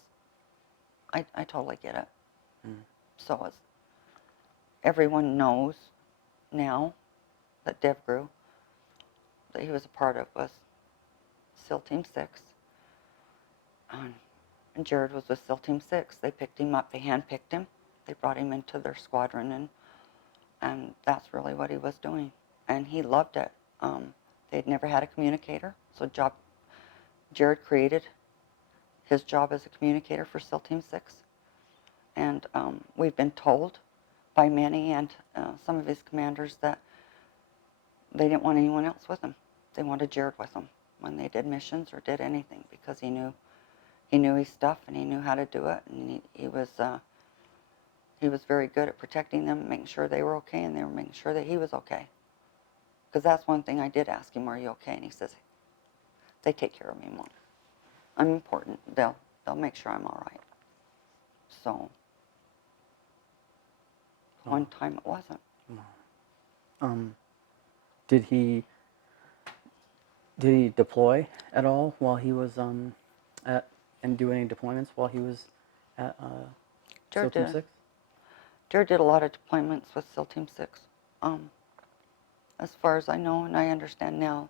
I totally get it. Mm-hmm. So as everyone knows now that Dev grew, that he was a part of, was SEAL Team 6. And Jared was with SEAL Team 6. They picked him up. They handpicked him. They brought him into their squadron, and that's really what he was doing. And he loved it. They'd never had a communicator, so Jared created his job as a communicator for SEAL Team 6. And we've been told by many and some of his commanders that they didn't want anyone else with him. They wanted Jared with them when they did missions or did anything, because he knew his stuff and he knew how to do it, and he was very good at protecting them, making sure they were okay, and they were making sure that he was okay. Because that's one thing I did ask him, are you okay? And he says, they take care of me, Mom. I'm important. They'll make sure I'm all right. So one time it wasn't. Did he deploy at all while he was and do any deployments while he was at SEAL Team 6? Jared did a lot of deployments with SEAL Team 6. As far as I know and I understand now.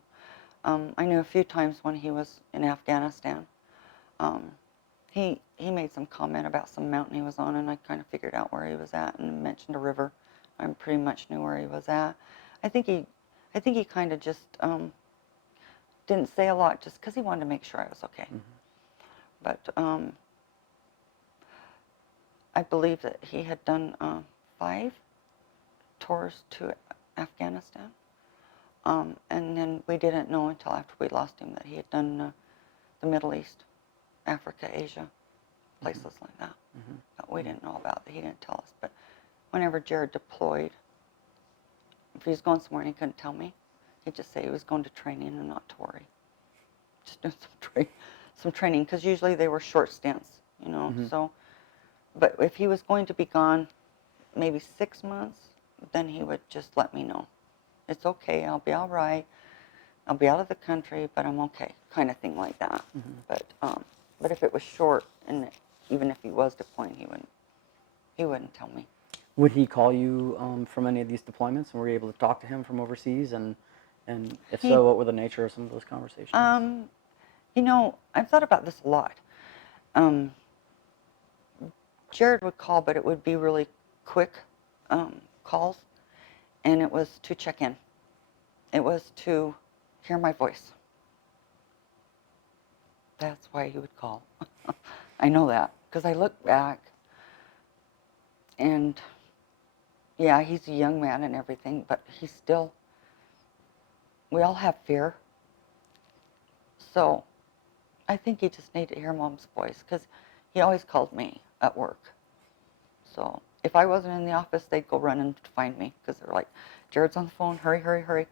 I knew a few times when he was in Afghanistan. He made some comment about some mountain he was on, and I kind of figured out where he was at, and mentioned a river. I pretty much knew where he was at. I think he kind of just didn't say a lot, just because he wanted to make sure I was okay. Mm-hmm. But I believe that he had done 5 tours to Afghanistan, and then we didn't know until after we lost him that he had done the Middle East, Africa, Asia, places mm-hmm. like that. Mm-hmm. That we didn't know about, that he didn't tell us. But whenever Jared deployed, if he was going somewhere and he couldn't tell me, he'd just say he was going to training and not to worry. Just doing some training, because usually they were short stints, you know. Mm-hmm. So, but if he was going to be gone maybe 6 months, then he would just let me know. It's okay, I'll be all right. I'll be out of the country, but I'm okay, kind of thing like that. Mm-hmm. But if it was short, and even if he was deploying, he wouldn't tell me. Would he call you from any of these deployments, and were you able to talk to him from overseas? And if so, what were the nature of some of those conversations? You know, I've thought about this a lot. Jared would call, but it would be really quick calls, and it was to check in. It was to hear my voice. That's why he would call. I know that, because I look back, and yeah, he's a young man and everything, but he's still, we all have fear. So I think he just needed to hear Mom's voice, because he always called me at work. So if I wasn't in the office, they'd go running to find me because they're like, Jared's on the phone, hurry, hurry, hurry.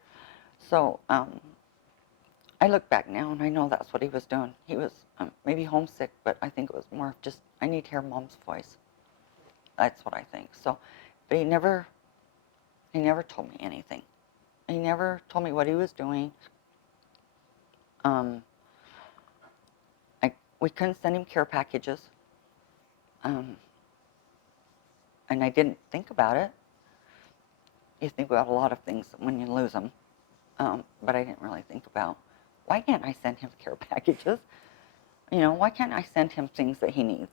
So I look back now and I know that's what he was doing. He was maybe homesick, but I think it was more of just, I need to hear Mom's voice. That's what I think. So, but he never told me anything. He never told me what he was doing. We couldn't send him care packages. And I didn't think about it. You think about a lot of things when you lose them. But I didn't really think about, why can't I send him care packages? You know, why can't I send him things that he needs?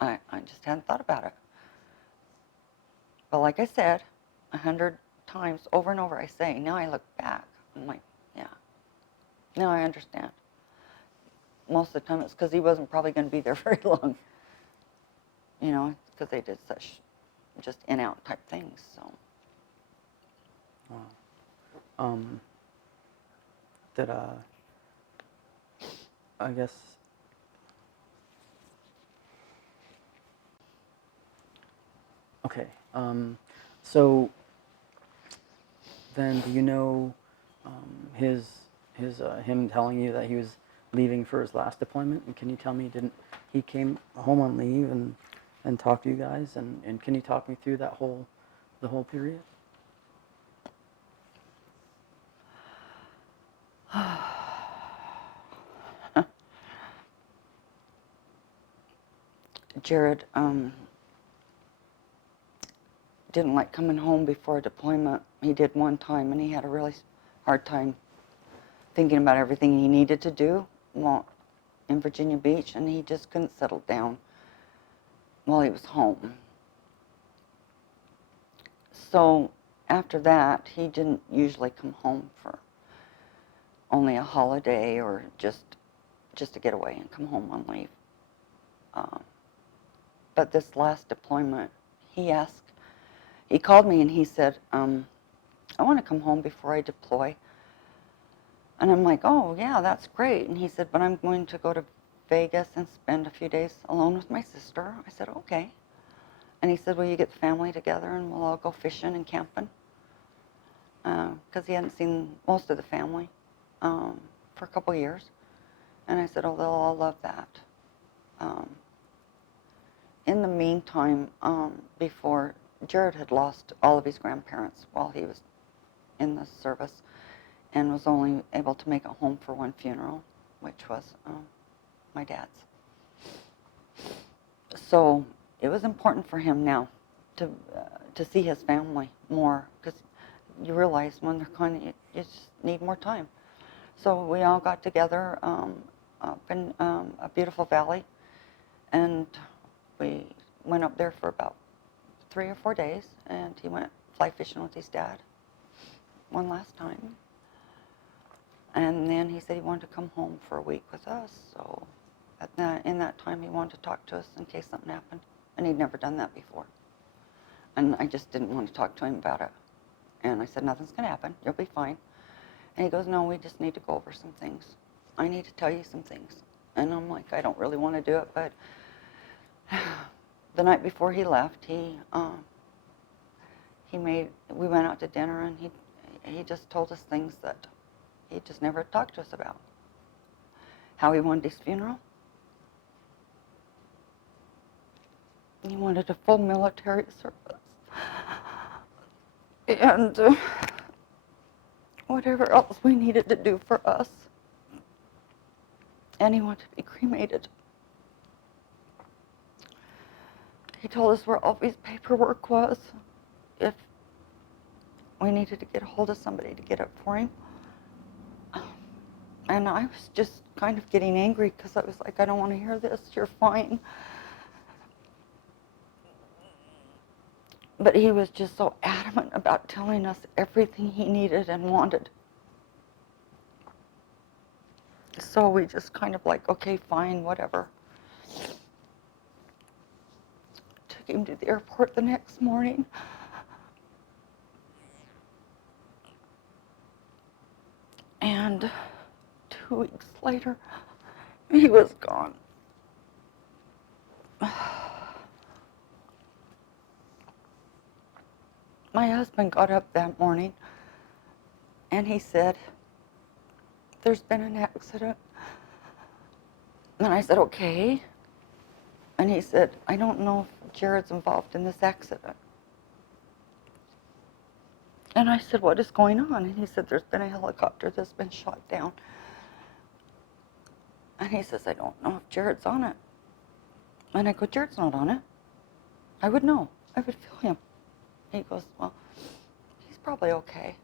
I just hadn't thought about it. But like I said, 100 times over and over I say, now I look back, I'm like, yeah, now I understand. Most of the time it's because he wasn't probably going to be there very long. You know, because they did such just in-out type things, so. Wow. I guess, okay, so then do you know him telling you that he was leaving for his last deployment? And can you tell me, didn't he came home on leave and talk to you guys? And can you talk me through the whole period? Jared didn't like coming home before a deployment. He did one time, and he had a really hard time thinking about everything he needed to do in Virginia Beach, and he just couldn't settle down while he was home. So after that, he didn't usually come home for only a holiday or just to get away and come home on leave. But this last deployment, he called me and he said, I want to come home before I deploy. And I'm like, oh, yeah, that's great. And he said, but I'm going to go to Vegas and spend a few days alone with my sister. I said, okay. And he said, will you get the family together and we'll all go fishing and camping? Because he hadn't seen most of the family for a couple years. And I said, oh, they'll all love that. In the meantime, before, Jared had lost all of his grandparents while he was in the service and was only able to make it home for one funeral, which was my dad's. So it was important for him now to see his family more, because you realize when they're gone, you just need more time. So we all got together up in a beautiful valley, and we went up there for about 3 or 4 days, and he went fly fishing with his dad one last time. And then he said he wanted to come home for a week with us, so in that time he wanted to talk to us in case something happened, and he'd never done that before. And I just didn't want to talk to him about it. And I said, nothing's going to happen, you'll be fine. And he goes, no, we just need to go over some things. I need to tell you some things. And I'm like, I don't really want to do it, but the night before he left, we went out to dinner, and he just told us things that he just never talked to us about. How he wanted his funeral. He wanted a full military service. And whatever else we needed to do for us. And he wanted to be cremated. He told us where all his paperwork was, if we needed to get a hold of somebody to get it for him. And I was just kind of getting angry because I was like, I don't want to hear this, you're fine. But he was just so adamant about telling us everything he needed and wanted. So we just kind of like, okay, fine, whatever. Took him to the airport the next morning. And 2 weeks later, he was gone. my husband got up that morning and he said, there's been an accident. And I said, okay. And he said, I don't know if Jared's involved in this accident. And I said, what is going on? And he said, there's been a helicopter that's been shot down. And he says, I don't know if Jared's on it. And I go, Jared's not on it. I would know. I would feel him. He goes, well, he's probably okay.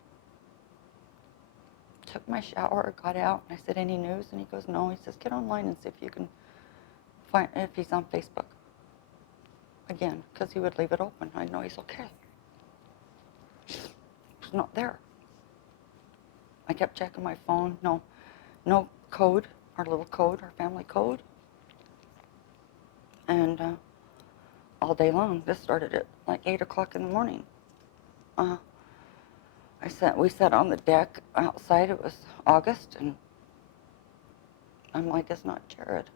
Took my shower, got out, and I said, any news? And he goes, no. He says, get online and see if you can find if he's on Facebook. Again, because he would leave it open. I know he's okay. He's not there. I kept checking my phone. No code, our little code, our family code. And all day long, this started at like 8 o'clock in the morning. We sat on the deck outside. It was August, and I'm like, it's not Jared.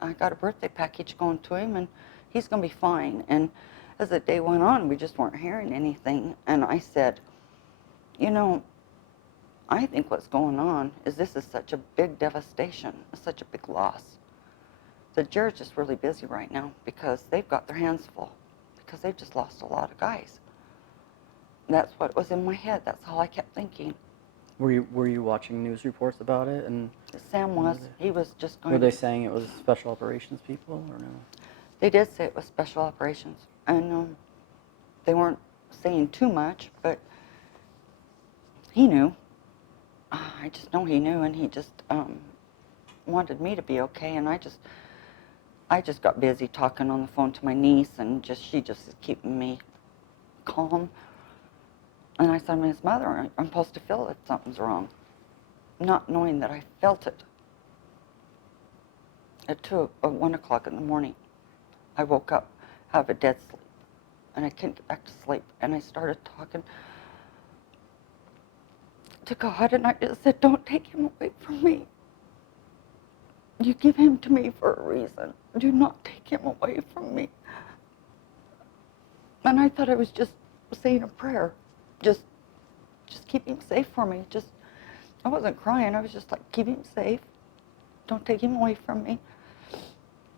I got a birthday package going to him, and he's going to be fine. And as the day went on, we just weren't hearing anything. And I said, you know, I think what's going on is this is such a big devastation, such a big loss, that Jared's just really busy right now because they've got their hands full, because they've just lost a lot of guys. That's what was in my head. That's all I kept thinking. Were you watching news reports about it? And Sam was. He was just going. Were they saying it was special operations people or no? They did say it was special operations, and they weren't saying too much, but he knew. I just know he knew, and he just wanted me to be okay, and I just got busy talking on the phone to my niece, and she just is keeping me calm. And I said, I'm his mother. I'm supposed to feel if something's wrong, not knowing that I felt it. At 1 o'clock in the morning, I woke up out of a dead sleep, and I couldn't get back to sleep. And I started talking to God, and I just said, don't take him away from me. You give him to me for a reason. Do not take him away from me. And I thought I was just saying a prayer. Just keep him safe for me. I wasn't crying. I was just like, keep him safe. Don't take him away from me.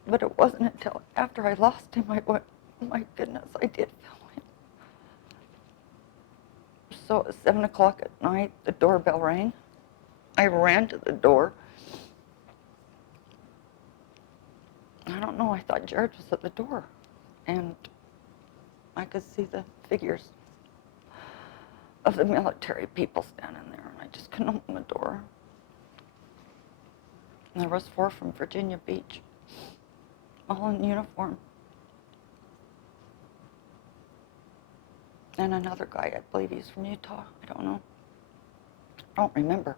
But it wasn't until after I lost him, I went, oh my goodness, I did feel him. So at 7 o'clock at night, the doorbell rang. I ran to the door. I don't know, I thought Jared was at the door. And I could see the figures of the military people standing there, and I just couldn't open the door. And there was 4 from Virginia Beach, all in uniform. And another guy, I believe he's from Utah, I don't know. I don't remember.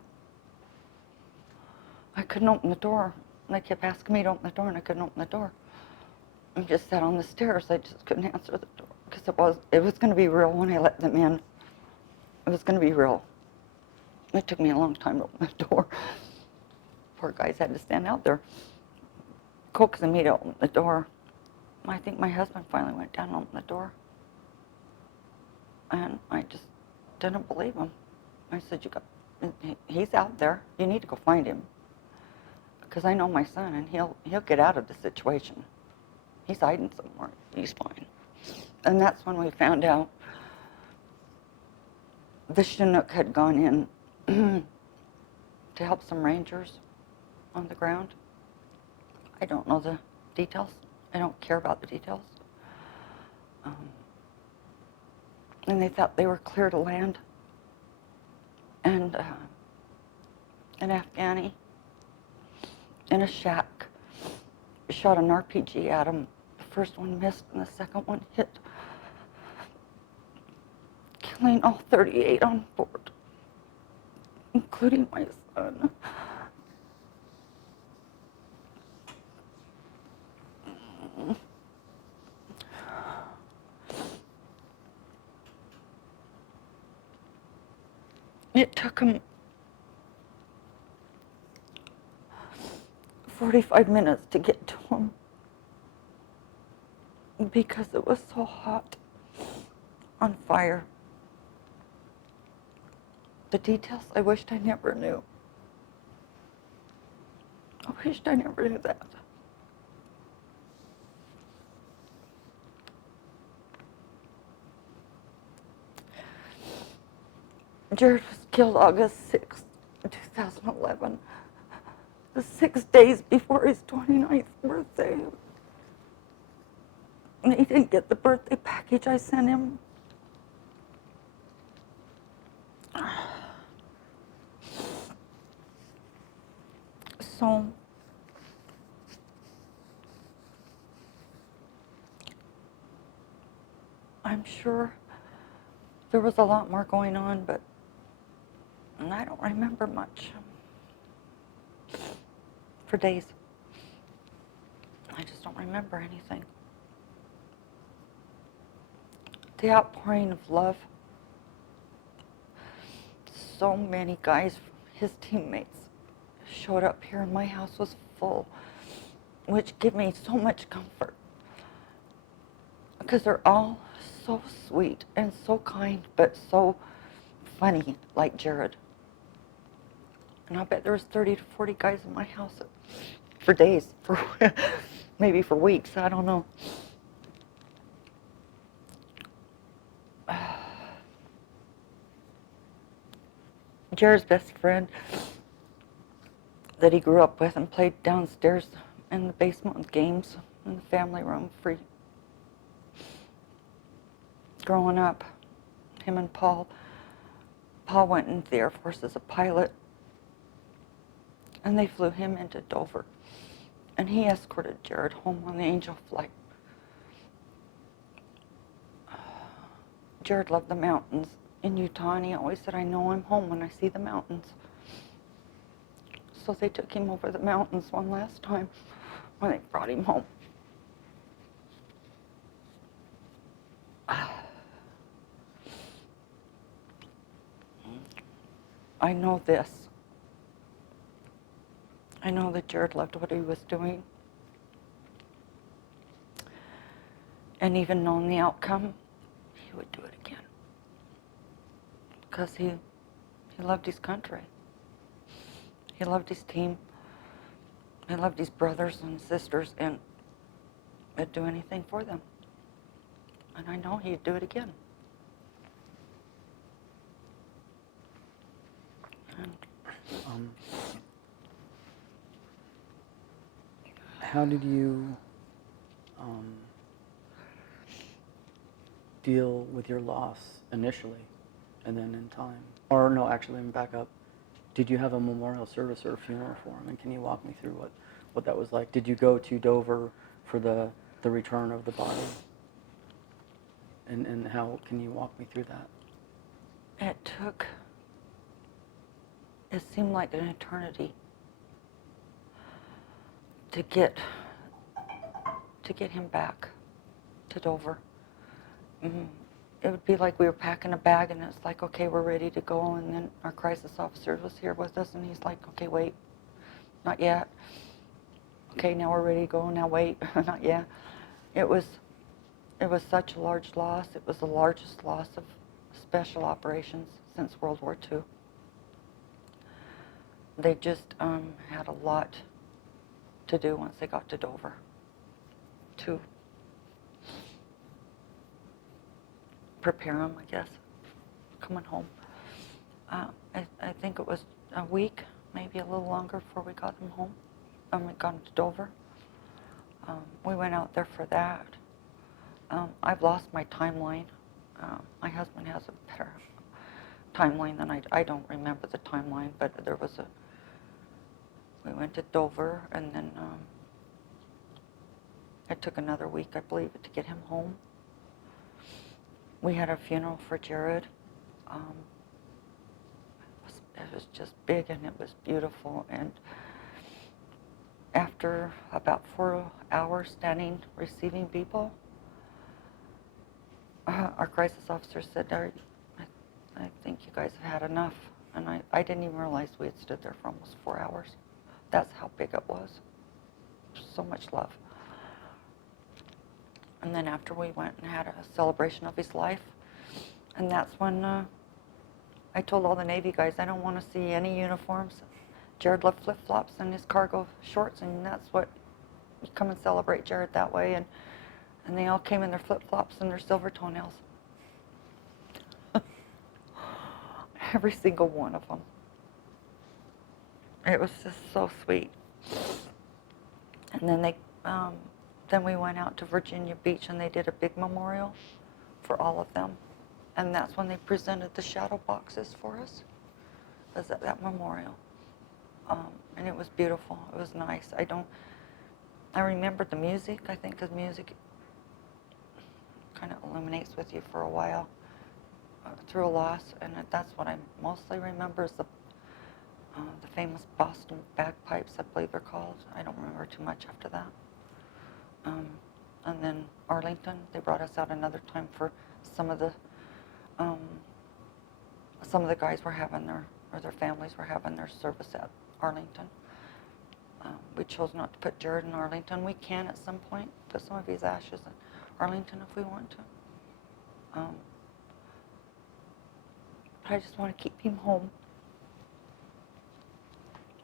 I couldn't open the door. And they kept asking me to open the door, and I couldn't open the door. I just sat on the stairs. I just couldn't answer the door, because it was going to be real when I let them in. It was going to be real. It took me a long time to open the door. Poor guys had to stand out there coaxing me to open the door. I think my husband finally went down and opened the door. And I just didn't believe him. I said, he's out there. You need to go find him. Because I know my son, and he'll get out of the situation. He's hiding somewhere. He's fine. And that's when we found out the Chinook had gone in to help some rangers on the ground. I don't know the details. I don't care about the details. And they thought they were clear to land. And an Afghani in a shack shot an RPG at him. The first one missed, and the second one hit, killing all 38 on board, including my son. It took him 45 minutes to get to him because it was so hot. on fire. The details I wished I never knew. I wished I never knew that. Jared was killed August 6th, 2011, the 6 days before his 29th birthday. And he didn't get the birthday package I sent him. So, I'm sure there was a lot more going on, but I don't remember much. For days. I just don't remember anything. The outpouring of love. So many guys, his teammates, showed up here and my house was full, which gave me so much comfort. Because they're all so sweet and so kind, but so funny, like Jared. And I bet there was 30 to 40 guys in my house for days, for maybe for weeks, I don't know. Jared's best friend that he grew up with and played downstairs in the basement with games in the family room free. Growing up, him and Paul went into the Air Force as a pilot, and they flew him into Dover, and he escorted Jared home on the Angel flight. Jared loved the mountains in Utah, and he always said, I know I'm home when I see the mountains. So they took him over the mountains one last time when they brought him home. I know this. I know that Jared loved what he was doing. And even knowing the outcome, he would do it again. Because he loved his country. He loved his team. He loved his brothers and sisters, and would do anything for them. And I know he'd do it again. And how did you deal with your loss initially and then in time? Or no, actually, let me back up. Did you have a memorial service or a funeral for him? And can you walk me through what that was like? Did you go to Dover for the return of the body? And how, can you walk me through that? It seemed like an eternity to get him back to Dover. It would be like we were packing a bag, and it's like, okay, we're ready to go, and then our crisis officer was here with us, and he's like, okay, wait, not yet. Okay, now we're ready to go, now wait, not yet. It was such a large loss. It was the largest loss of special operations since World War II. They just had a lot to do once they got to Dover to prepare them, I guess, coming home. I think it was a week, maybe a little longer before we got them home. We got to Dover. We went out there for that. I've lost my timeline. My husband has a better timeline than I don't remember the timeline, but we went to Dover, and then it took another week, I believe, to get him home. We had a funeral for Jared. It was just big, and it was beautiful, and after about 4 hours standing receiving people, our crisis officer said, I think you guys have had enough. And I didn't even realize we had stood there for almost 4 hours. That's how big it was. So much love. And then after we went and had a celebration of his life, And that's when I told all the Navy guys, I don't want to see any uniforms. Jared loved flip-flops and his cargo shorts, and that's what, you come and celebrate Jared that way. And they all came in their flip-flops and their silver toenails. Every single one of them. It was just so sweet. And then we went out to Virginia Beach and they did a big memorial for all of them. And that's when they presented the shadow boxes for us, was at that memorial. And it was beautiful. It was nice. I remembered the music, I think, because music kind of illuminates with you for a while through a loss. And that's what I mostly remember is the famous Boston bagpipes, I believe they're called. I don't remember too much after that. And then Arlington, they brought us out another time for some of the guys were having their families were having their service at Arlington. We chose not to put Jared in Arlington. We can at some point put some of his ashes in Arlington if we want to. But I just want to keep him home.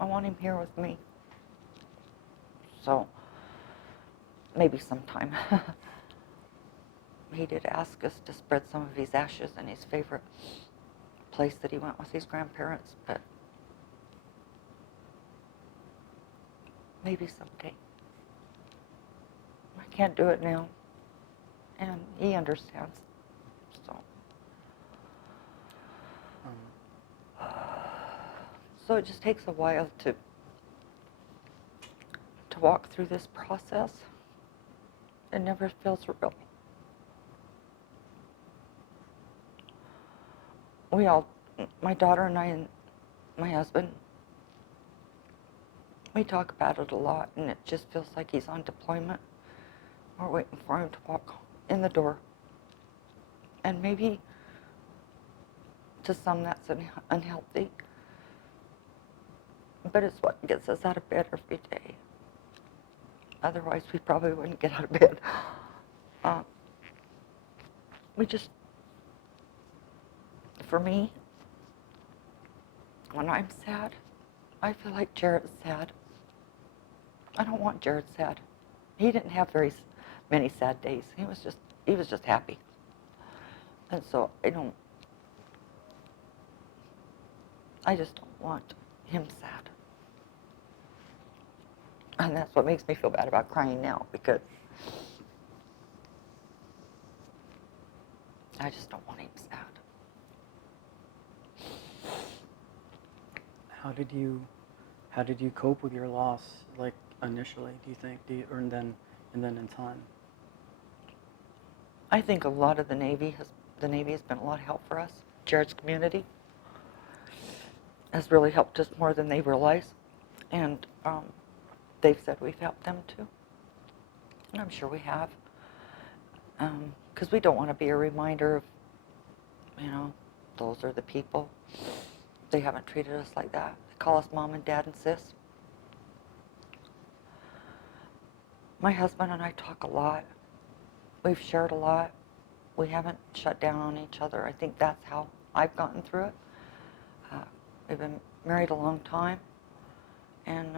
I want him here with me. So, maybe sometime. He did ask us to spread some of his ashes in his favorite place that he went with his grandparents, but maybe someday. I can't do it now, and he understands, so. So it just takes a while to walk through this process. It never feels real. My daughter and I and my husband, we talk about it a lot, and it just feels like he's on deployment. We're waiting for him to walk in the door. And maybe to some that's unhealthy, but it's what gets us out of bed every day. Otherwise, we probably wouldn't get out of bed. For me, when I'm sad, I feel like Jared's sad. I don't want Jared sad. He didn't have very many sad days. He was just happy. And so I just don't want him sad. And that's what makes me feel bad about crying now, because I just don't want him sad. How did you cope with your loss, like initially? Do you think, and then in time? I think a lot of the Navy has been a lot of help for us. Jared's community has really helped us more than they realize, and they've said we've helped them too, and I'm sure we have, because we don't want to be a reminder of, those are the people. They haven't treated us like that. They call us mom and dad and sis. My husband and I talk a lot. We've shared a lot. We haven't shut down on each other. I think that's how I've gotten through it. We've been married a long time, and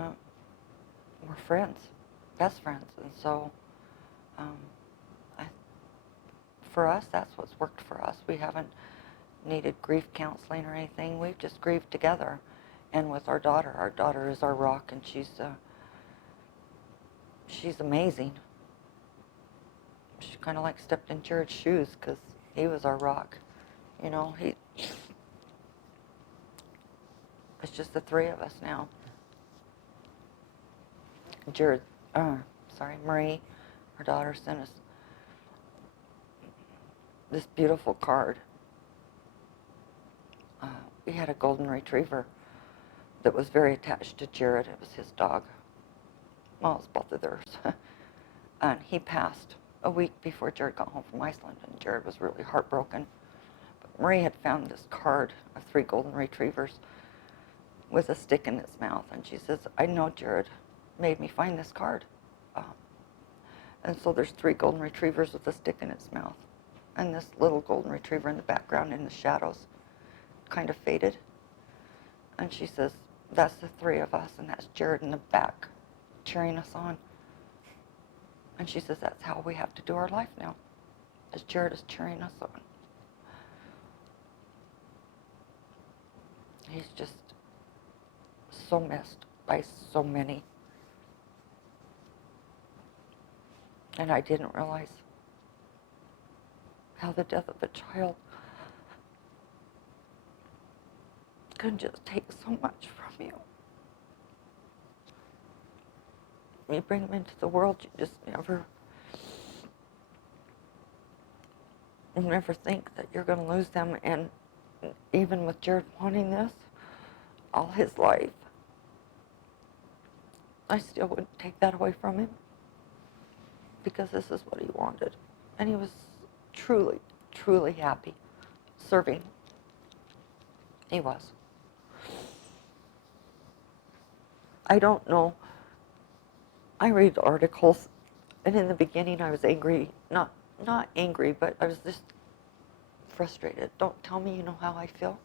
we're friends, best friends. And so for us, that's what's worked for us. We haven't needed grief counseling or anything. We've just grieved together. And with our daughter. Our daughter is our rock, and she's amazing. She kind of like stepped in Jared's shoes, because he was our rock. It's just the three of us now. Marie, our daughter, sent us this beautiful card. We had a golden retriever that was very attached to Jared. It was his dog. Well, it was both of theirs. And he passed a week before Jared got home from Iceland, and Jared was really heartbroken. But Marie had found this card of 3 golden retrievers with a stick in its mouth, and she says, I know Jared made me find this card. And so there's 3 golden retrievers with a stick in its mouth. and this little golden retriever in the background in the shadows, kind of faded. And she says, that's the three of us, and that's Jared in the back cheering us on. And she says, that's how we have to do our life now, as Jared is cheering us on. He's just so missed by so many. And I didn't realize how the death of a child can just take so much from you. When you bring them into the world, you just never think that you're going to lose them. And even with Jared wanting this all his life, I still wouldn't take that away from him, because this is what he wanted. And he was truly, truly happy serving. He was. I don't know. I read articles, and in the beginning I was angry. Not angry, but I was just frustrated. Don't tell me you know how I feel.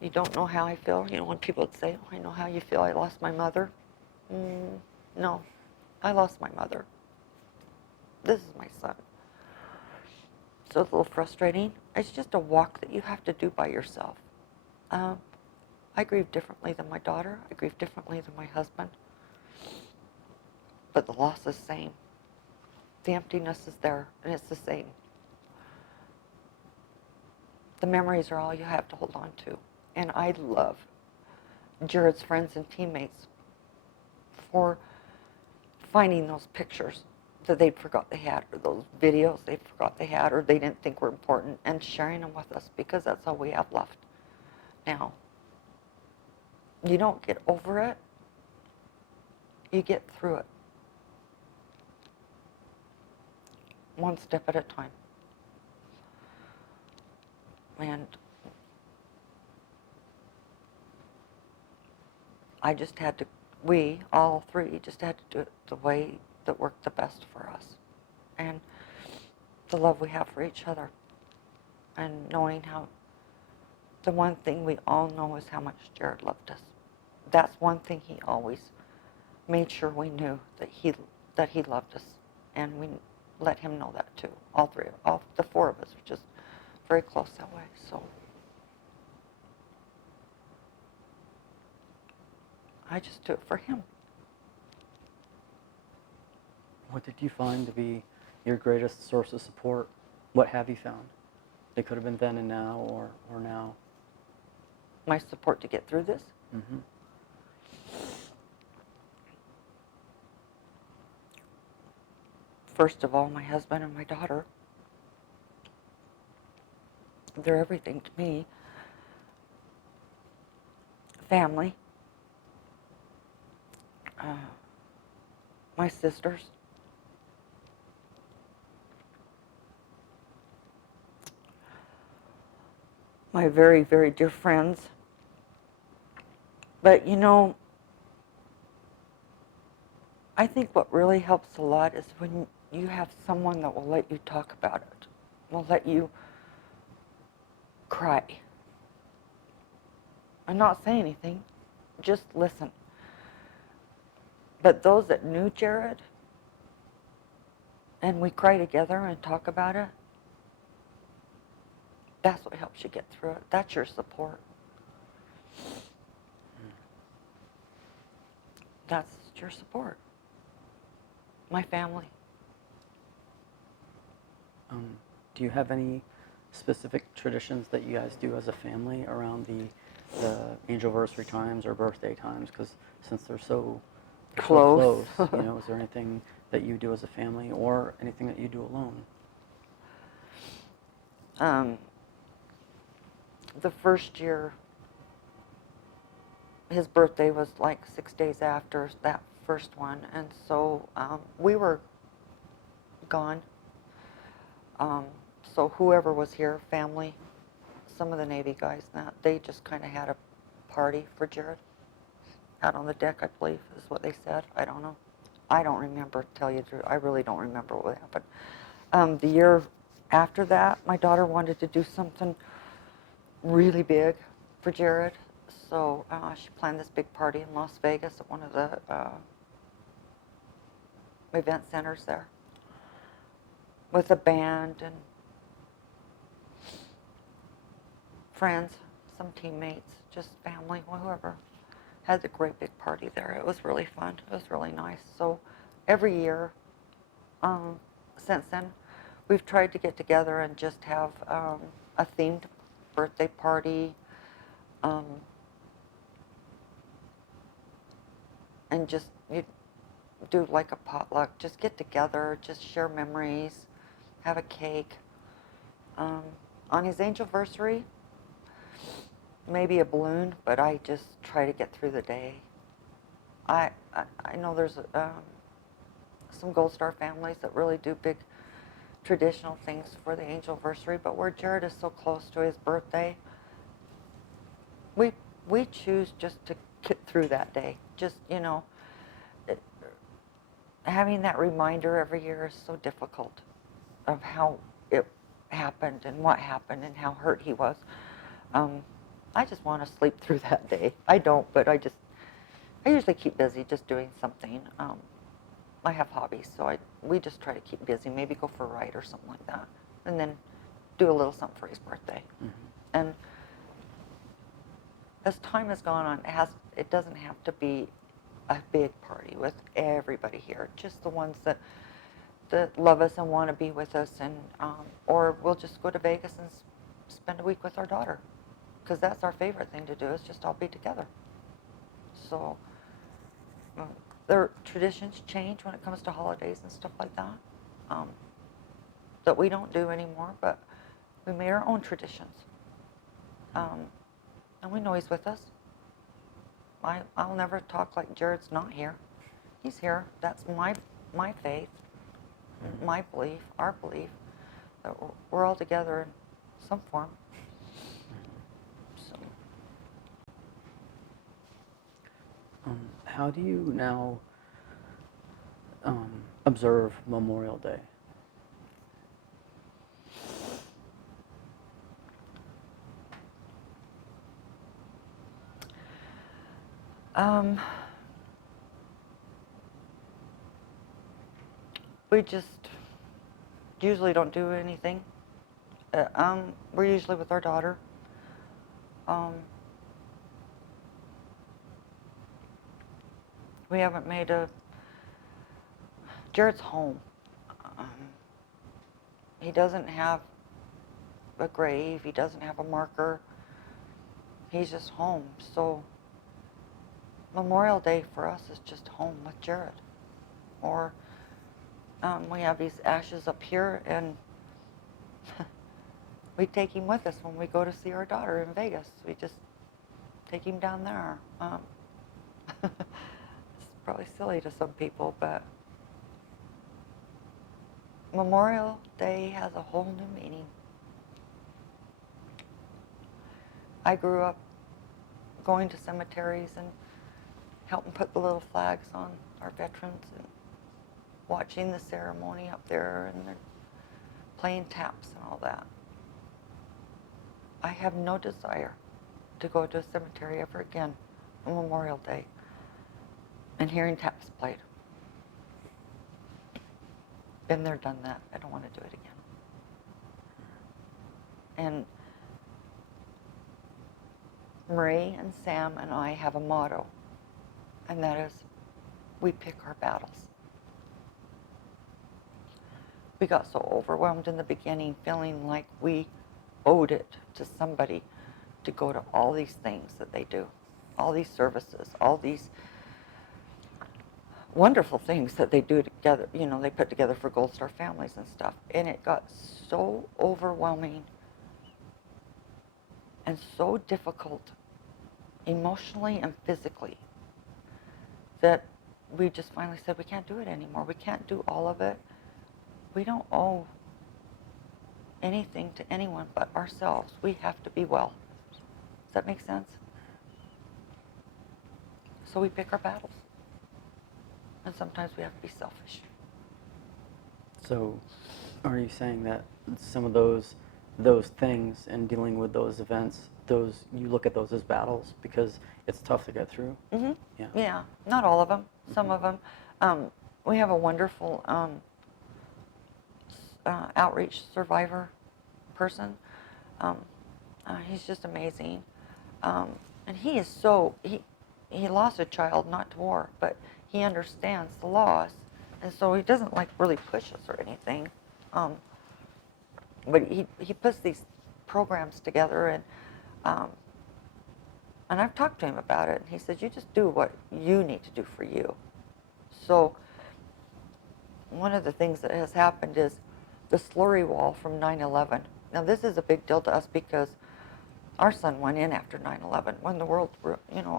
You don't know how I feel. You know, when people would say, oh, I know how you feel, I lost my mother. No, I lost my mother. This is my son. So it's a little frustrating. It's just a walk that you have to do by yourself. I grieve differently than my daughter. I grieve differently than my husband. But the loss is the same. The emptiness is there, and it's the same. The memories are all you have to hold on to. And I love Jared's friends and teammates for finding those pictures that they forgot they had, or those videos they forgot they had, or they didn't think were important, and sharing them with us, because that's all we have left now. You don't get over it, you get through it. One step at a time. And I just had to, we, all three, just had to do it the way that worked the best for us. And the love we have for each other. And knowing how, the one thing we all know is how much Jared loved us. That's one thing he always made sure we knew, that he loved us. And we let him know that too. All the four of us were just very close that way. So I just do it for him. What did you find to be your greatest source of support? What have you found? It could have been then and now, or now. My support to get through this? Mm-hmm. First of all, my husband and my daughter. They're everything to me. Family. My sisters. My very, very dear friends. But you know, I think what really helps a lot is when you have someone that will let you talk about it, will let you cry. And not say anything, just listen. But those that knew Jared, and we cry together and talk about it, that's what helps you get through it. That's your support. That's your support. My family. Do you have any specific traditions that you guys do as a family around the anniversary times or birthday times? Because since they're so close, you know, is there anything that you do as a family, or anything that you do alone? The first year, his birthday was like 6 days after that first one, and so we were gone. So whoever was here, family, some of the Navy guys, they just kind of had a party for Jared out on the deck, I believe, is what they said. I don't know. I don't remember, to tell you the truth. I really don't remember what happened. The year after that, my daughter wanted to do something really big for Jared. So she planned this big party in Las Vegas at one of the event centers there with a band and friends, some teammates, just family, whoever. Had a great big party there. It was really fun. It was really nice. So every year since then, we've tried to get together and just have a themed birthday party, and just you do like a potluck. Just get together, just share memories, have a cake. On his anniversary, maybe a balloon, but I just try to get through the day. I know there's some Gold Star families that really do big traditional things for the anniversary, but where Jared is so close to his birthday, we choose just to get through that day. Just, you know, having that reminder every year is so difficult of how it happened and what happened and how hurt he was. I just want to sleep through that day. I don't, but I usually keep busy just doing something. I have hobbies, so we just try to keep busy, maybe go for a ride or something like that, and then do a little something for his birthday. Mm-hmm. And as time has gone on, it doesn't have to be a big party with everybody here, just the ones that love us and want to be with us, and or we'll just go to Vegas and spend a week with our daughter, because that's our favorite thing to do, is just all be together. So their traditions change when it comes to holidays and stuff like that, that we don't do anymore, but we made our own traditions. And we know he's with us. I'll never talk like Jared's not here. He's here. That's my faith, my belief, our belief, that we're all together in some form. So. How do you now observe Memorial Day? We just usually don't do anything. We're usually with our daughter. We haven't made Jared's home. He doesn't have a grave. He doesn't have a marker. He's just home. So Memorial Day for us is just home with Jared. Or we have these ashes up here, and we take him with us when we go to see our daughter in Vegas. We just take him down there. It's probably silly to some people, but Memorial Day has a whole new meaning. I grew up going to cemeteries and helping put the little flags on our veterans and watching the ceremony up there, and they're playing taps and all that. I have no desire to go to a cemetery ever again on Memorial Day and hearing taps played. Been there, done that. I don't want to do it again. And Marie and Sam and I have a motto, and that is, we pick our battles. We got so overwhelmed in the beginning, feeling like we owed it to somebody to go to all these things that they do, all these services, all these wonderful things that they do together, you know, they put together for Gold Star families and stuff. And it got so overwhelming and so difficult emotionally and physically that we just finally said, we can't do it anymore. We can't do all of it. We don't owe anything to anyone but ourselves. We have to be well. Does that make sense? So we pick our battles. And sometimes we have to be selfish. So, are you saying that some of those things and dealing with those events, those you look at those as battles because it's tough to get through. Hmm. Yeah. Yeah, not all of them. Some of them. We have a wonderful outreach survivor person. Um, he's just amazing, and he is so he lost a child, not to war, but he understands the loss, and so he doesn't like really push us or anything. Um, but he puts these programs together, um, and I've talked to him about it. And he said, "You just do what you need to do for you." So one of the things that has happened is the slurry wall from 9/11. Now this is a big deal to us because our son went in after 9/11 when the world,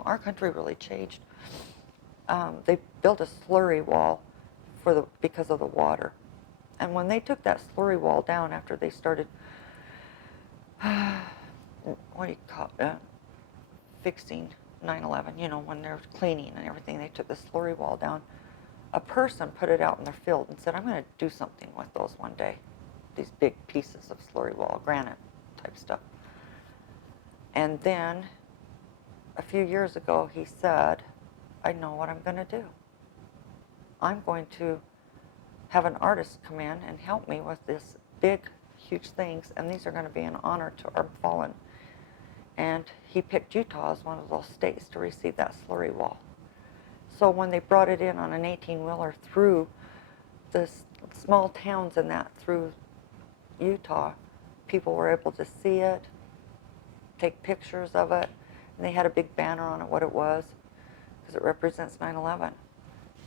our country really changed. They built a slurry wall because of the water. And when they took that slurry wall down after they started, what do you call it, fixing 9/11, when they're cleaning and everything, they took the slurry wall down. A person put it out in their field and said, I'm going to do something with those one day, these big pieces of slurry wall, granite type stuff. And then a few years ago, he said, I know what I'm going to do. I'm going to have an artist come in and help me with this big, huge things, and these are going to be an honor to our fallen. And he picked Utah as one of those states to receive that slurry wall. So when they brought it in on an 18-wheeler through the small towns and that through Utah, people were able to see it, take pictures of it, and they had a big banner on it, what it was, because it represents 9/11.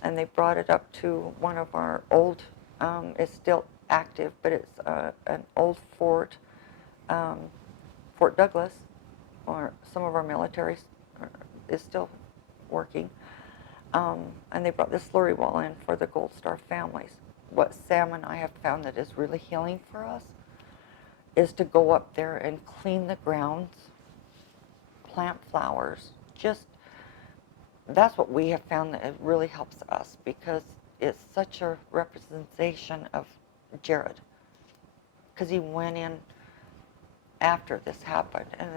And they brought it up to one of our old, it's still active, but it's an old fort, Fort Douglas, or some of our military is still working. And they brought this slurry wall in for the Gold Star families. What Sam and I have found that is really healing for us is to go up there and clean the grounds, plant flowers. That's what we have found that it really helps us because it's such a representation of Jared. Because he went in after this happened, and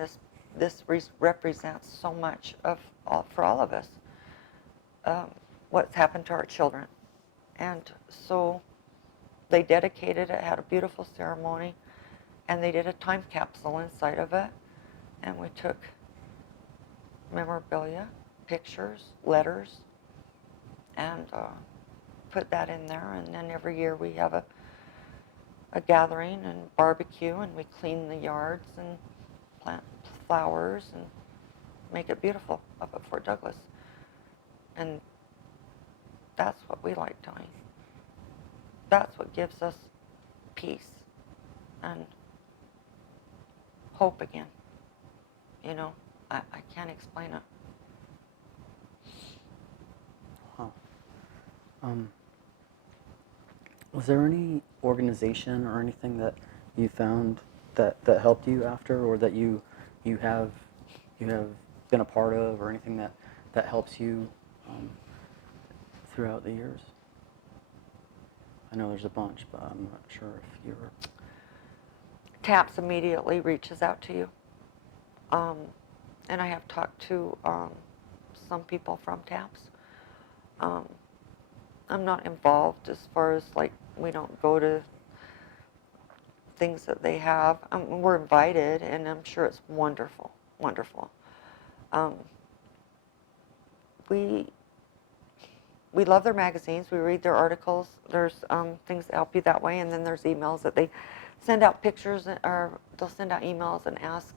this represents so much for all of us. What's happened to our children. And so they dedicated it, had a beautiful ceremony, and they did a time capsule inside of it. And we took memorabilia, pictures, letters, and put that in there. And then every year we have a gathering and barbecue, and we clean the yards and plant flowers and make it beautiful up at Fort Douglas. And that's what we like doing. That's what gives us peace and hope again. I can't explain it. Wow. Was there any organization or anything that you found that helped you after, or that you have been a part of, or anything that helps you throughout the years? I know there's a bunch, but I'm not sure if you're... TAPS immediately reaches out to you. And I have talked to some people from TAPS. I'm not involved as far as, we don't go to things that they have. We're invited, and I'm sure it's wonderful, wonderful. We love their magazines. We read their articles. There's things that help you that way, and then there's emails that they send out pictures, or they'll send out emails and ask,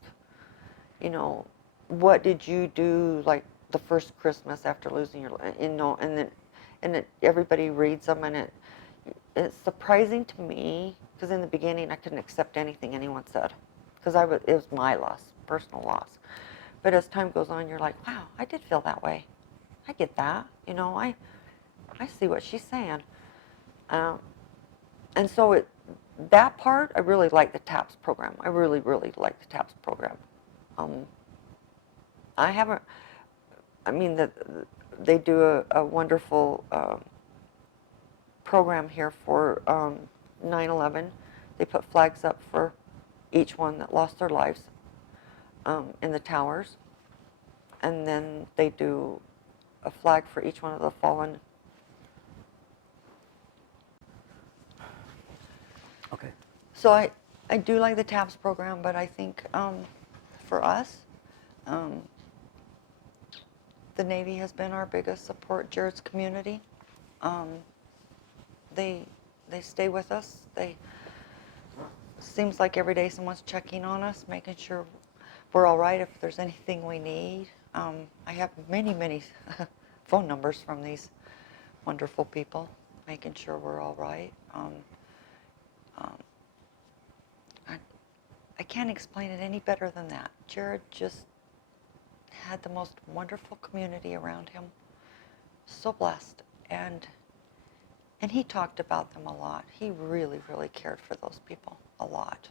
what did you do, like the first Christmas after losing your, and then everybody reads them, and it's surprising to me, because in the beginning I couldn't accept anything anyone said, because it was my loss, personal loss. But as time goes on, you're like, wow, I did feel that way. I get that, I see what she's saying. And so that part, I really like the TAPS program. I really, really like the TAPS program. They do a wonderful program here for 9/11 They put flags up for each one that lost their lives in the towers. And then they do a flag for each one of the fallen. Okay. So I do like the TAPS program, but I think for us, the Navy has been our biggest support. Jared's community, they stay with us. They seems like every day someone's checking on us, making sure we're all right. If there's anything we need, I have many phone numbers from these wonderful people, making sure we're all right. I can't explain it any better than that. Jared just had the most wonderful community around him. So blessed. And he talked about them a lot. He really cared for those people a lot.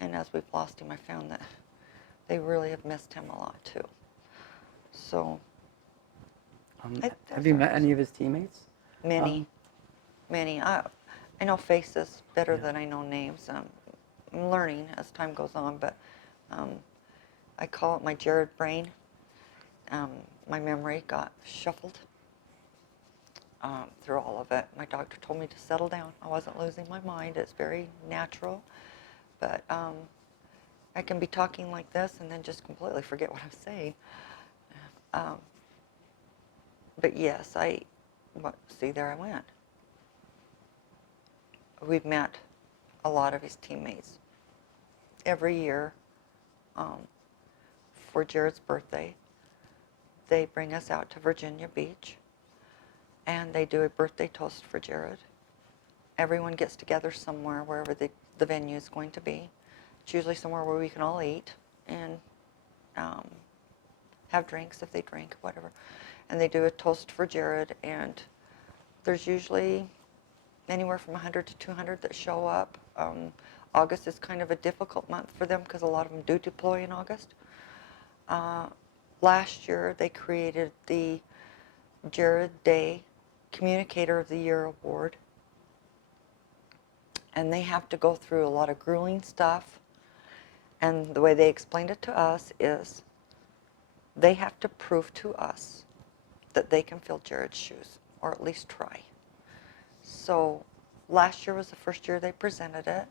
And as we've lost him, I found that they really have missed him a lot too. So, have you met any of his teammates? Many. I know faces better Yeah. than I know names. I'm learning as time goes on, but I call it my Jared brain. My memory got shuffled through all of it. My doctor told me to settle down. I wasn't losing my mind. It's very natural, but I can be talking like this and then just completely forget what I'm saying. But yes, see, there I went. We've met a lot of his teammates. Every year, for Jared's birthday, they bring us out to Virginia Beach, and they do a birthday toast for Jared. Everyone gets together somewhere, wherever the venue is going to be. It's usually somewhere where we can all eat and have drinks if they drink, whatever. And they do a toast for Jared, and there's usually anywhere from 100 to 200 that show up. August is kind of a difficult month for them because a lot of them do deploy in August. Last year, they created the Jared Day Communicator of the Year Award. And they have to go through a lot of grueling stuff. And the way they explained it to us is they have to prove to us that they can fill Jared's shoes, or at least try. So last year was the first year they presented it.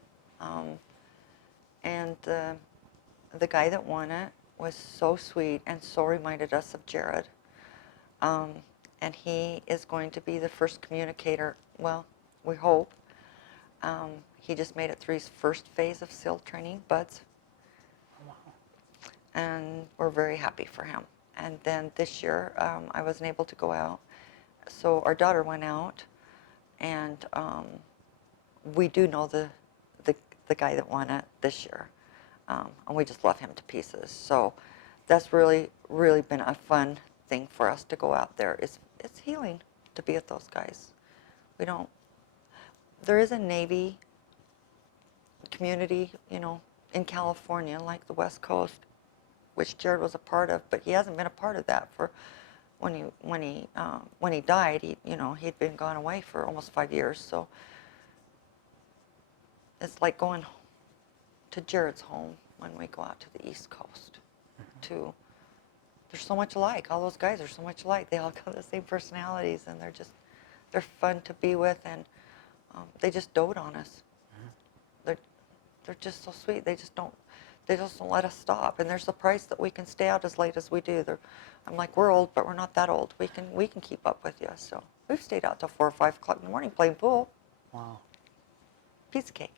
And the guy that won it was so sweet and so reminded us of Jared. And he is going to be the first communicator, well, we hope. He just made it through his first phase of SEAL training, BUDS. Oh, wow. And we're very happy for him. And then this year, I wasn't able to go out. So our daughter went out, and we do know the guy that won it this year. And we just love him to pieces. So that's really been a fun thing for us to go out there. It's healing to be with those guys. There is a Navy community, in California, like the West Coast, which Jared was a part of, but he hasn't been a part of that for when he died. He'd been gone away for almost 5 years. So it's like going to Jared's home when we go out to the East Coast. They're so much alike. All those guys are so much alike. They all got the same personalities, and they're fun to be with, and they just dote on us. They're just so sweet. They just don't let us stop, and they're surprised that we can stay out as late as we do. I'm like, we're old, but we're not that old. We can keep up with you. So we've stayed out till 4 or 5 o'clock in the morning playing pool. Wow. Piece of cake.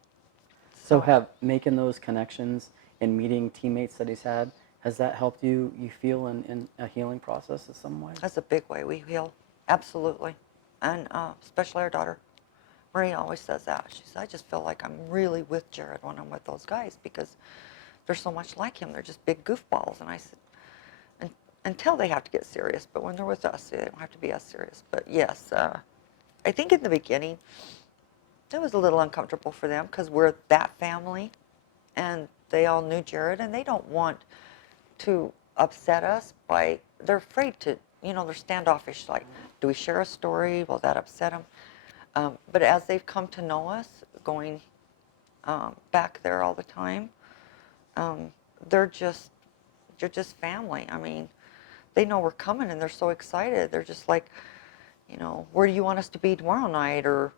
So have making those connections and meeting teammates that he's had, has that helped you feel in a healing process in some way? That's a big way we heal. Absolutely. And especially our daughter. Marie always says that. She says, I just feel like I'm really with Jared when I'm with those guys because they're so much like him. They're just big goofballs. And I said, until they have to get serious, but when they're with us, they don't have to be as serious. But yes, I think in the beginning, it was a little uncomfortable for them because we're that family, and they all knew Jared, and they don't want to upset us they're afraid to, they're standoffish, like, do we share a story? Will that upset them? But as they've come to know us, going back there all the time. They're just family. I mean, they know we're coming and they're so excited. They're just like, you know, where do you want us to be tomorrow night, or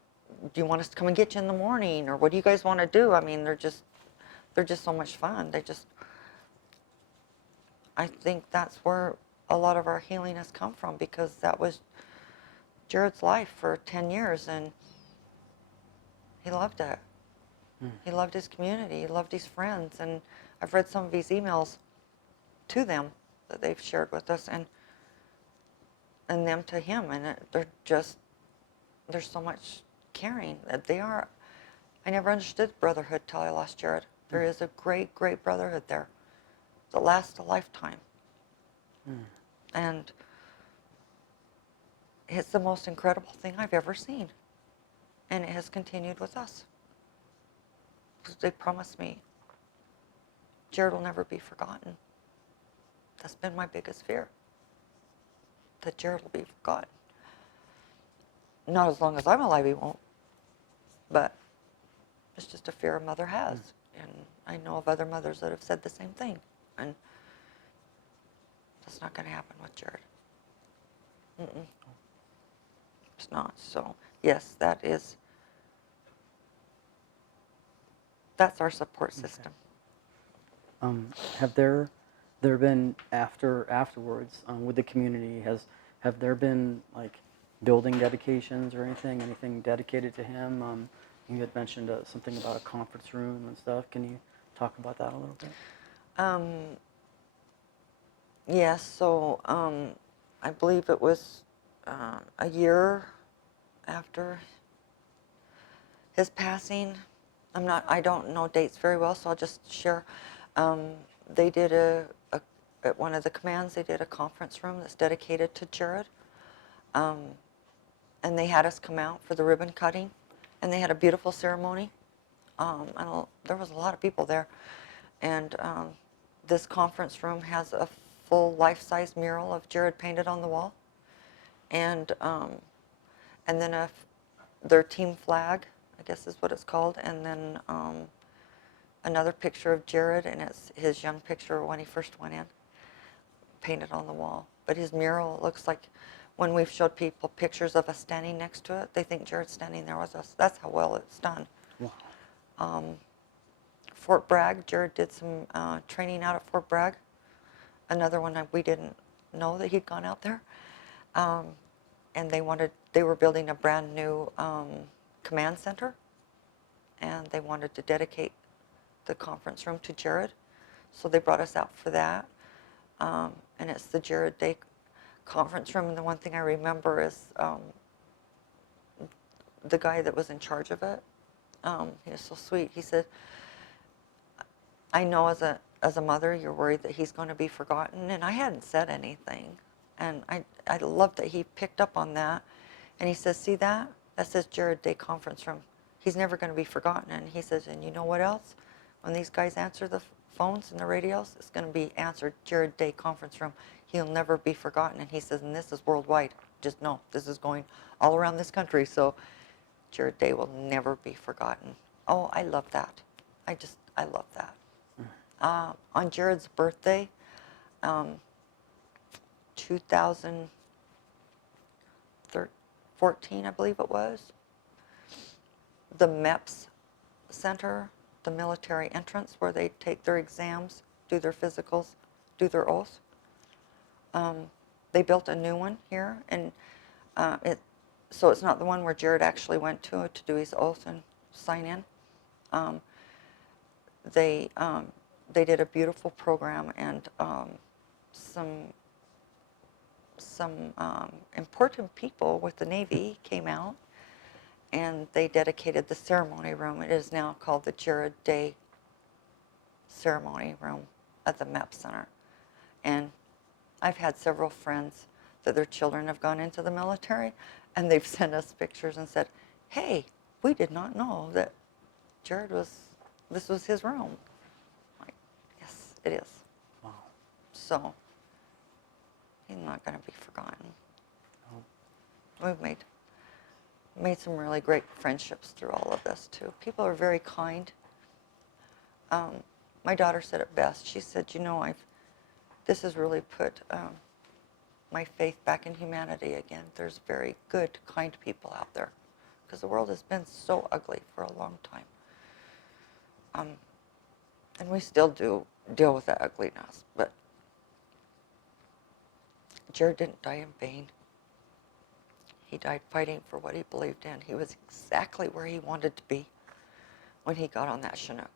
do you want us to come and get you in the morning, or what do you guys want to do? I mean, they're just so much fun. I think that's where a lot of our healing has come from, because that was Jared's life for 10 years, and he loved it. He loved his community. He loved his friends, and I've read some of his emails to them that they've shared with us, and them to him, and there's so much caring that they are. I never understood brotherhood till I lost Jared. There is a great, great brotherhood there that lasts a lifetime. And it's the most incredible thing I've ever seen. And it has continued with us. They promised me Jared will never be forgotten. That's been my biggest fear, that Jared will be forgotten. Not as long as I'm alive, he won't. But it's just a fear a mother has. And I know of other mothers that have said the same thing. And that's not going to happen with Jared. It's not. So, yes, that's our support system. Have there been afterwards with the community, have there been like building dedications or anything dedicated to him? You had mentioned something about a conference room and stuff. Can you talk about that a little bit? Yes, so I believe it was a year after his passing. I don't know dates very well, so I'll just share. They did at one of the commands, they did a conference room that's dedicated to Jared. And they had us come out for the ribbon cutting, and they had a beautiful ceremony. There was a lot of people there. And this conference room has a full life-size mural of Jared painted on the wall. And then their team flag, I guess is what it's called, and then another picture of Jared, and it's his young picture when he first went in, painted on the wall. But his mural looks like, when we've showed people pictures of us standing next to it, they think Jared's standing there with us. That's how well it's done. Wow. Fort Bragg, Jared did some training out at Fort Bragg. Another one we didn't know that he'd gone out there. And they were building a brand new command center, and they wanted to dedicate the conference room to Jared, so they brought us out for that. And it's the Jared Day conference room, and the one thing I remember is the guy that was in charge of it. He was so sweet. He said, I know as a mother you're worried that he's going to be forgotten, and I hadn't said anything. And I love that he picked up on that. And he says, see that? That says Jared Day conference room. He's never going to be forgotten. And he says, and you know what else? When these guys answer the phones and the radios, it's going to be answered Jared Day conference room. He'll never be forgotten. And he says, and this is worldwide. Just know this is going all around this country. So Jared Day will never be forgotten. Oh, I love that. I love that. On Jared's birthday, 2014, I believe it was, the MEPS Center, the military entrance where they take their exams, do their physicals, do their oaths, they built a new one here, and so it's not the one where Jared actually went to do his oath and sign in. They did a beautiful program, and some important people with the Navy came out, and they dedicated the ceremony room. It is now called the Jared Day Ceremony Room at the MEP Center. And I've had several friends that their children have gone into the military, and they've sent us pictures and said, hey, we did not know that this was his room. I'm like, yes, it is. Wow. So he's not going to be forgotten. No. We've made some really great friendships through all of this too. People are very kind. My daughter said it best. She said, this has really put my faith back in humanity again. There's very good, kind people out there, because the world has been so ugly for a long time. And we still do deal with that ugliness, but Jared didn't die in vain. He died fighting for what he believed in. He was exactly where he wanted to be when he got on that Chinook.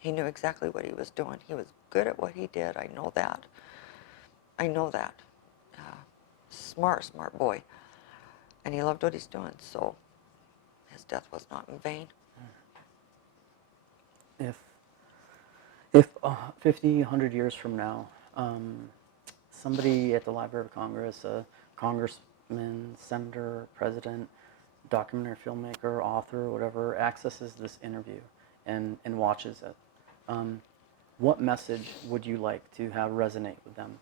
He knew exactly what he was doing. He was good at what he did. I know that. I know that. Smart boy. And he loved what he's doing, so his death was not in vain. If 50, 100 years from now, somebody at the Library of Congress, a congressman, senator, president, documentary filmmaker, author, whatever, accesses this interview and watches it, what message would you like to have resonate with them?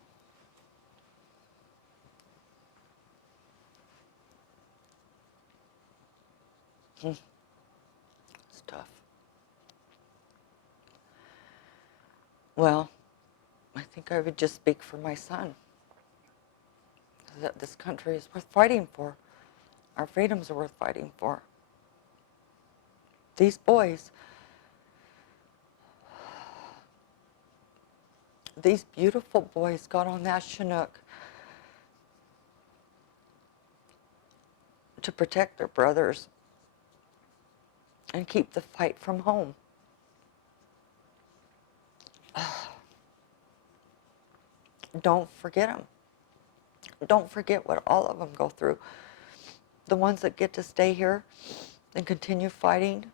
It's tough. Well, I think I would just speak for my son. That this country is worth fighting for. Our freedoms are worth fighting for. These boys, these beautiful boys got on that Chinook to protect their brothers and keep the fight from home. Don't forget them. Don't forget what all of them go through. The ones that get to stay here and continue fighting,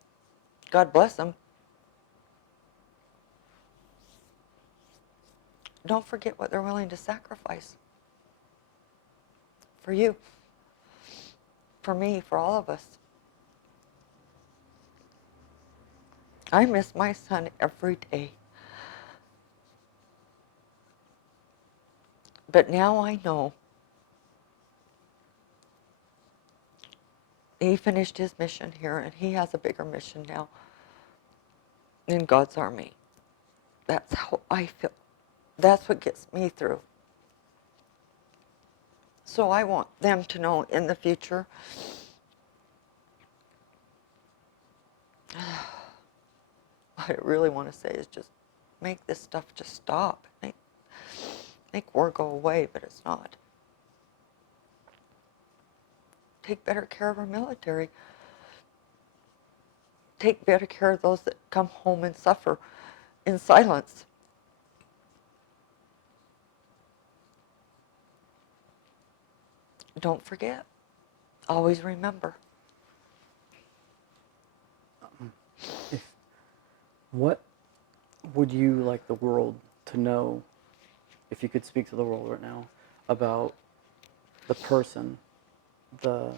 God bless them. Don't forget what they're willing to sacrifice for you, for me, for all of us. I miss my son every day. But now I know he finished his mission here, and he has a bigger mission now in God's army. That's how I feel. That's what gets me through. So I want them to know in the future, what I really want to say is just make this stuff just stop. Make war go away, but it's not. Take better care of our military. Take better care of those that come home and suffer in silence. Don't forget. Always remember. What would you like the world to know, if you could speak to the world right now, about the person, the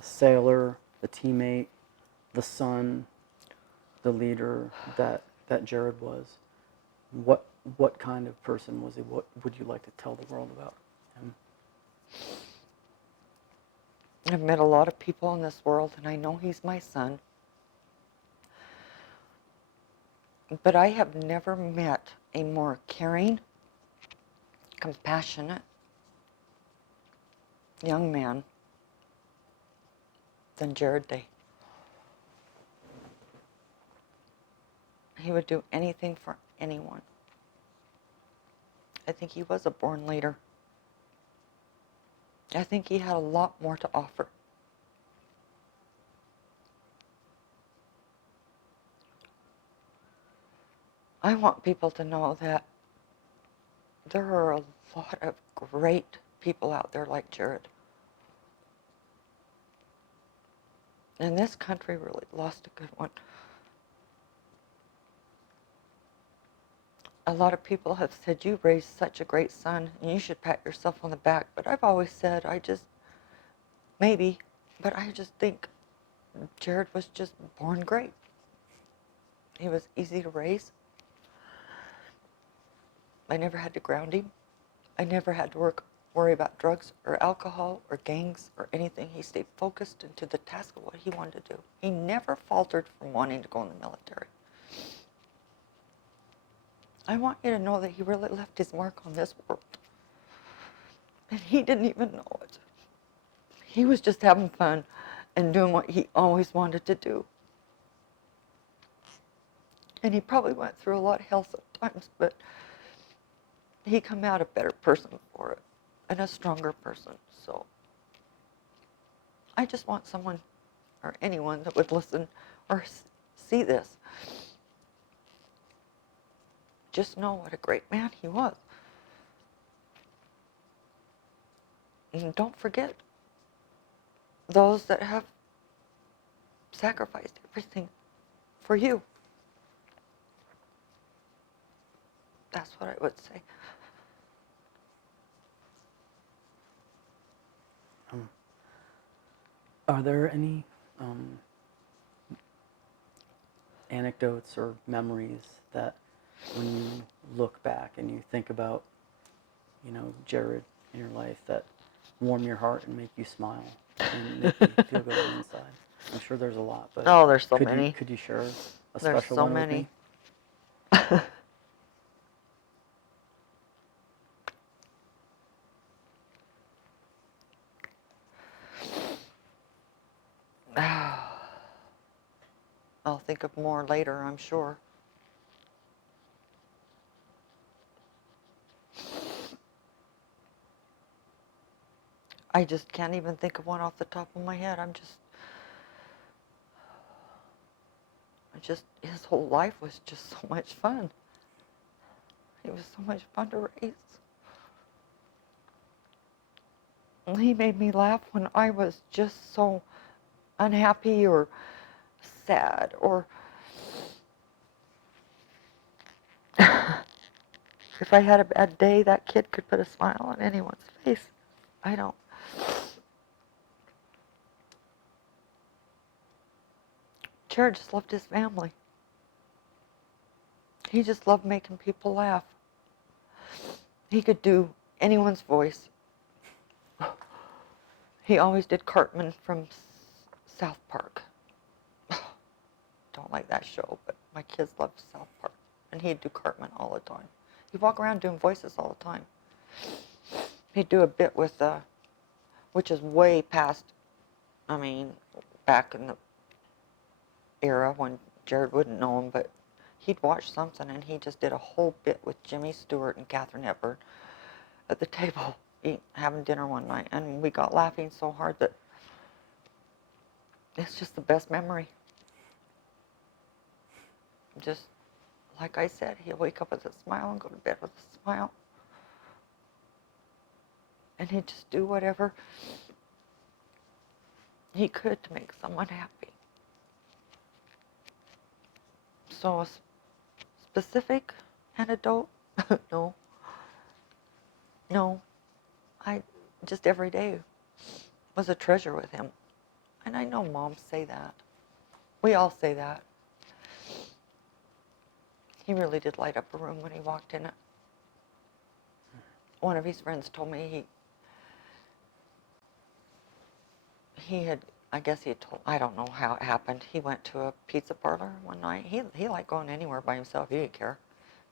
sailor, the teammate, the son, the leader that Jared was? What kind of person was he? What would you like to tell the world about him? I've met a lot of people in this world, and I know he's my son. But I have never met a more caring, compassionate young man than Jared Day. He would do anything for anyone. I think he was a born leader. I think he had a lot more to offer. I want people to know that there are a lot of great people out there like Jared. And this country really lost a good one. A lot of people have said, you raised such a great son, and you should pat yourself on the back. But I've always said, maybe, but I just think Jared was just born great. He was easy to raise. I never had to ground him. I never had to work worry about drugs or alcohol or gangs or anything. He stayed focused into the task of what he wanted to do. He never faltered from wanting to go in the military. I want you to know that he really left his mark on this world. And he didn't even know it. He was just having fun and doing what he always wanted to do. And he probably went through a lot of hell sometimes, but he come out a better person for it and a stronger person. So I just want someone or anyone that would listen or see this, just know what a great man he was. And don't forget those that have sacrificed everything for you. That's what I would say. Are there any anecdotes or memories that when you look back and you think about, Jared in your life that warm your heart and make you smile and make you feel good on the inside? I'm sure there's a lot, but Oh, there's so many. Could you share a There's special so one many. with me? I'll think of more later, I'm sure. I just can't even think of one off the top of my head. His whole life was just so much fun. He was so much fun to raise. And he made me laugh when I was just so unhappy or sad or if I had a bad day, that kid could put a smile on anyone's face. I don't. Jared just loved his family. He just loved making people laugh. He could do anyone's voice. He always did Cartman from South Park. Don't like that show, but my kids loved South Park. And he'd do Cartman all the time. He'd walk around doing voices all the time. He'd do a bit with, which is way past, back in the era when Jared wouldn't know him, but he'd watch something and he just did a whole bit with Jimmy Stewart and Katharine Hepburn at the table having dinner one night, and we got laughing so hard that it's just the best memory. Just like I said, he'll wake up with a smile and go to bed with a smile, and he'd just do whatever he could to make someone happy. So a specific anecdote? No. I just every day was a treasure with him. And I know moms say that. We all say that. He really did light up a room when he walked in it. One of his friends told me he had, I guess he had told, I don't know how it happened. He went to a pizza parlor one night. He liked going anywhere by himself. He didn't care.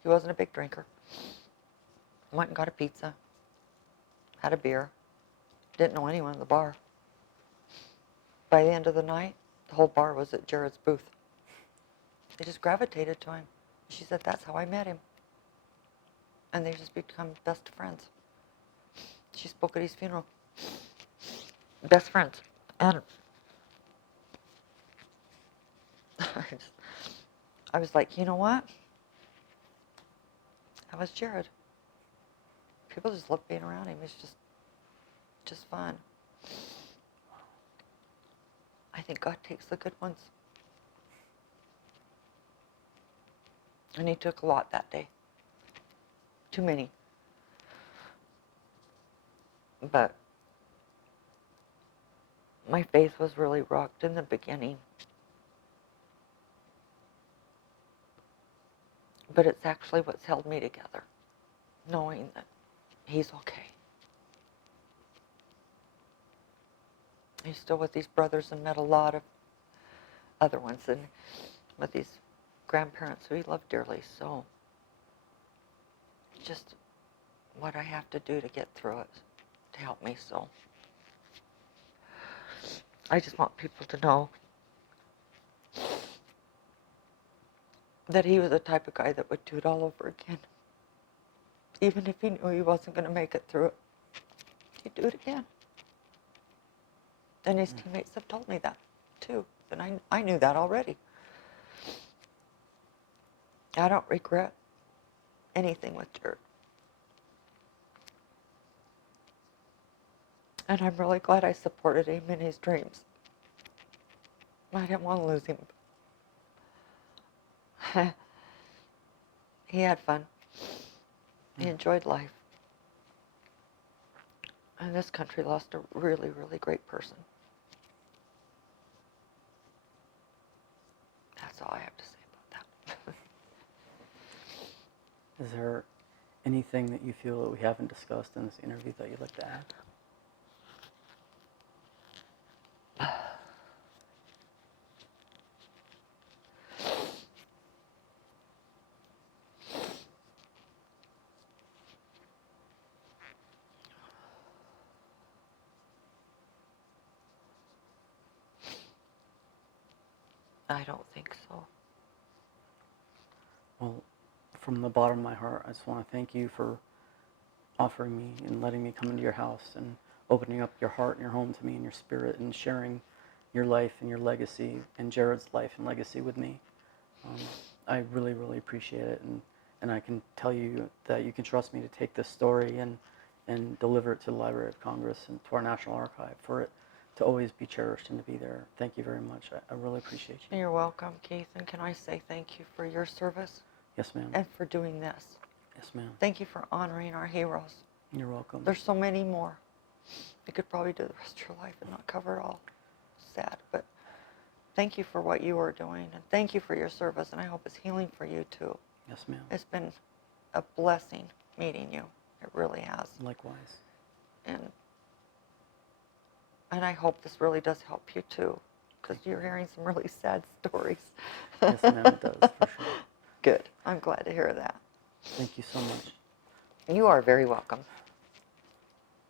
He wasn't a big drinker. Went and got a pizza. Had a beer. Didn't know anyone in the bar. By the end of the night, the whole bar was at Jared's booth. They just gravitated to him. She said, that's how I met him. And they just become best friends. She spoke at his funeral. Best friends. And I was like, you know what? That was Jared. People just loved being around him. It's just fun. I think God takes the good ones. And he took a lot that day. Too many. But my faith was really rocked in the beginning. But it's actually what's held me together, knowing that he's okay. He's still with these brothers and met a lot of other ones, and with these grandparents who he loved dearly. So just what I have to do to get through it to help me. So I just want people to know that he was the type of guy that would do it all over again. Even if he knew he wasn't going to make it through it, he'd do it again. And his teammates have told me that, too. And I knew that already. I don't regret anything with Jared. And I'm really glad I supported him in his dreams. I didn't want to lose him. He had fun. He enjoyed life. And this country lost a really, really great person. That's all I have to say about that. Is there anything that you feel that we haven't discussed in this interview that you'd like to add? I don't think so. Well, from the bottom of my heart, I just want to thank you for offering me and letting me come into your house and opening up your heart and your home to me and your spirit and sharing your life and your legacy and Jared's life and legacy with me. I really, really appreciate it, and I can tell you that you can trust me to take this story and deliver it to the Library of Congress and to our National Archive for it to always be cherished and to be there. Thank you very much. I really appreciate you. You're welcome, Keith. And can I say thank you for your service? Yes, ma'am. And for doing this. Yes, ma'am. Thank you for honoring our heroes. You're welcome. There's so many more. You could probably do the rest of your life and not cover it all. Sad, but thank you for what you are doing, and thank you for your service, and I hope it's healing for you too. Yes, ma'am. It's been a blessing meeting you. It really has. Likewise. And I hope this really does help you too, because you're hearing some really sad stories. Yes, ma'am, it does, for sure. Good. I'm glad to hear that. Thank you so much. You are very welcome.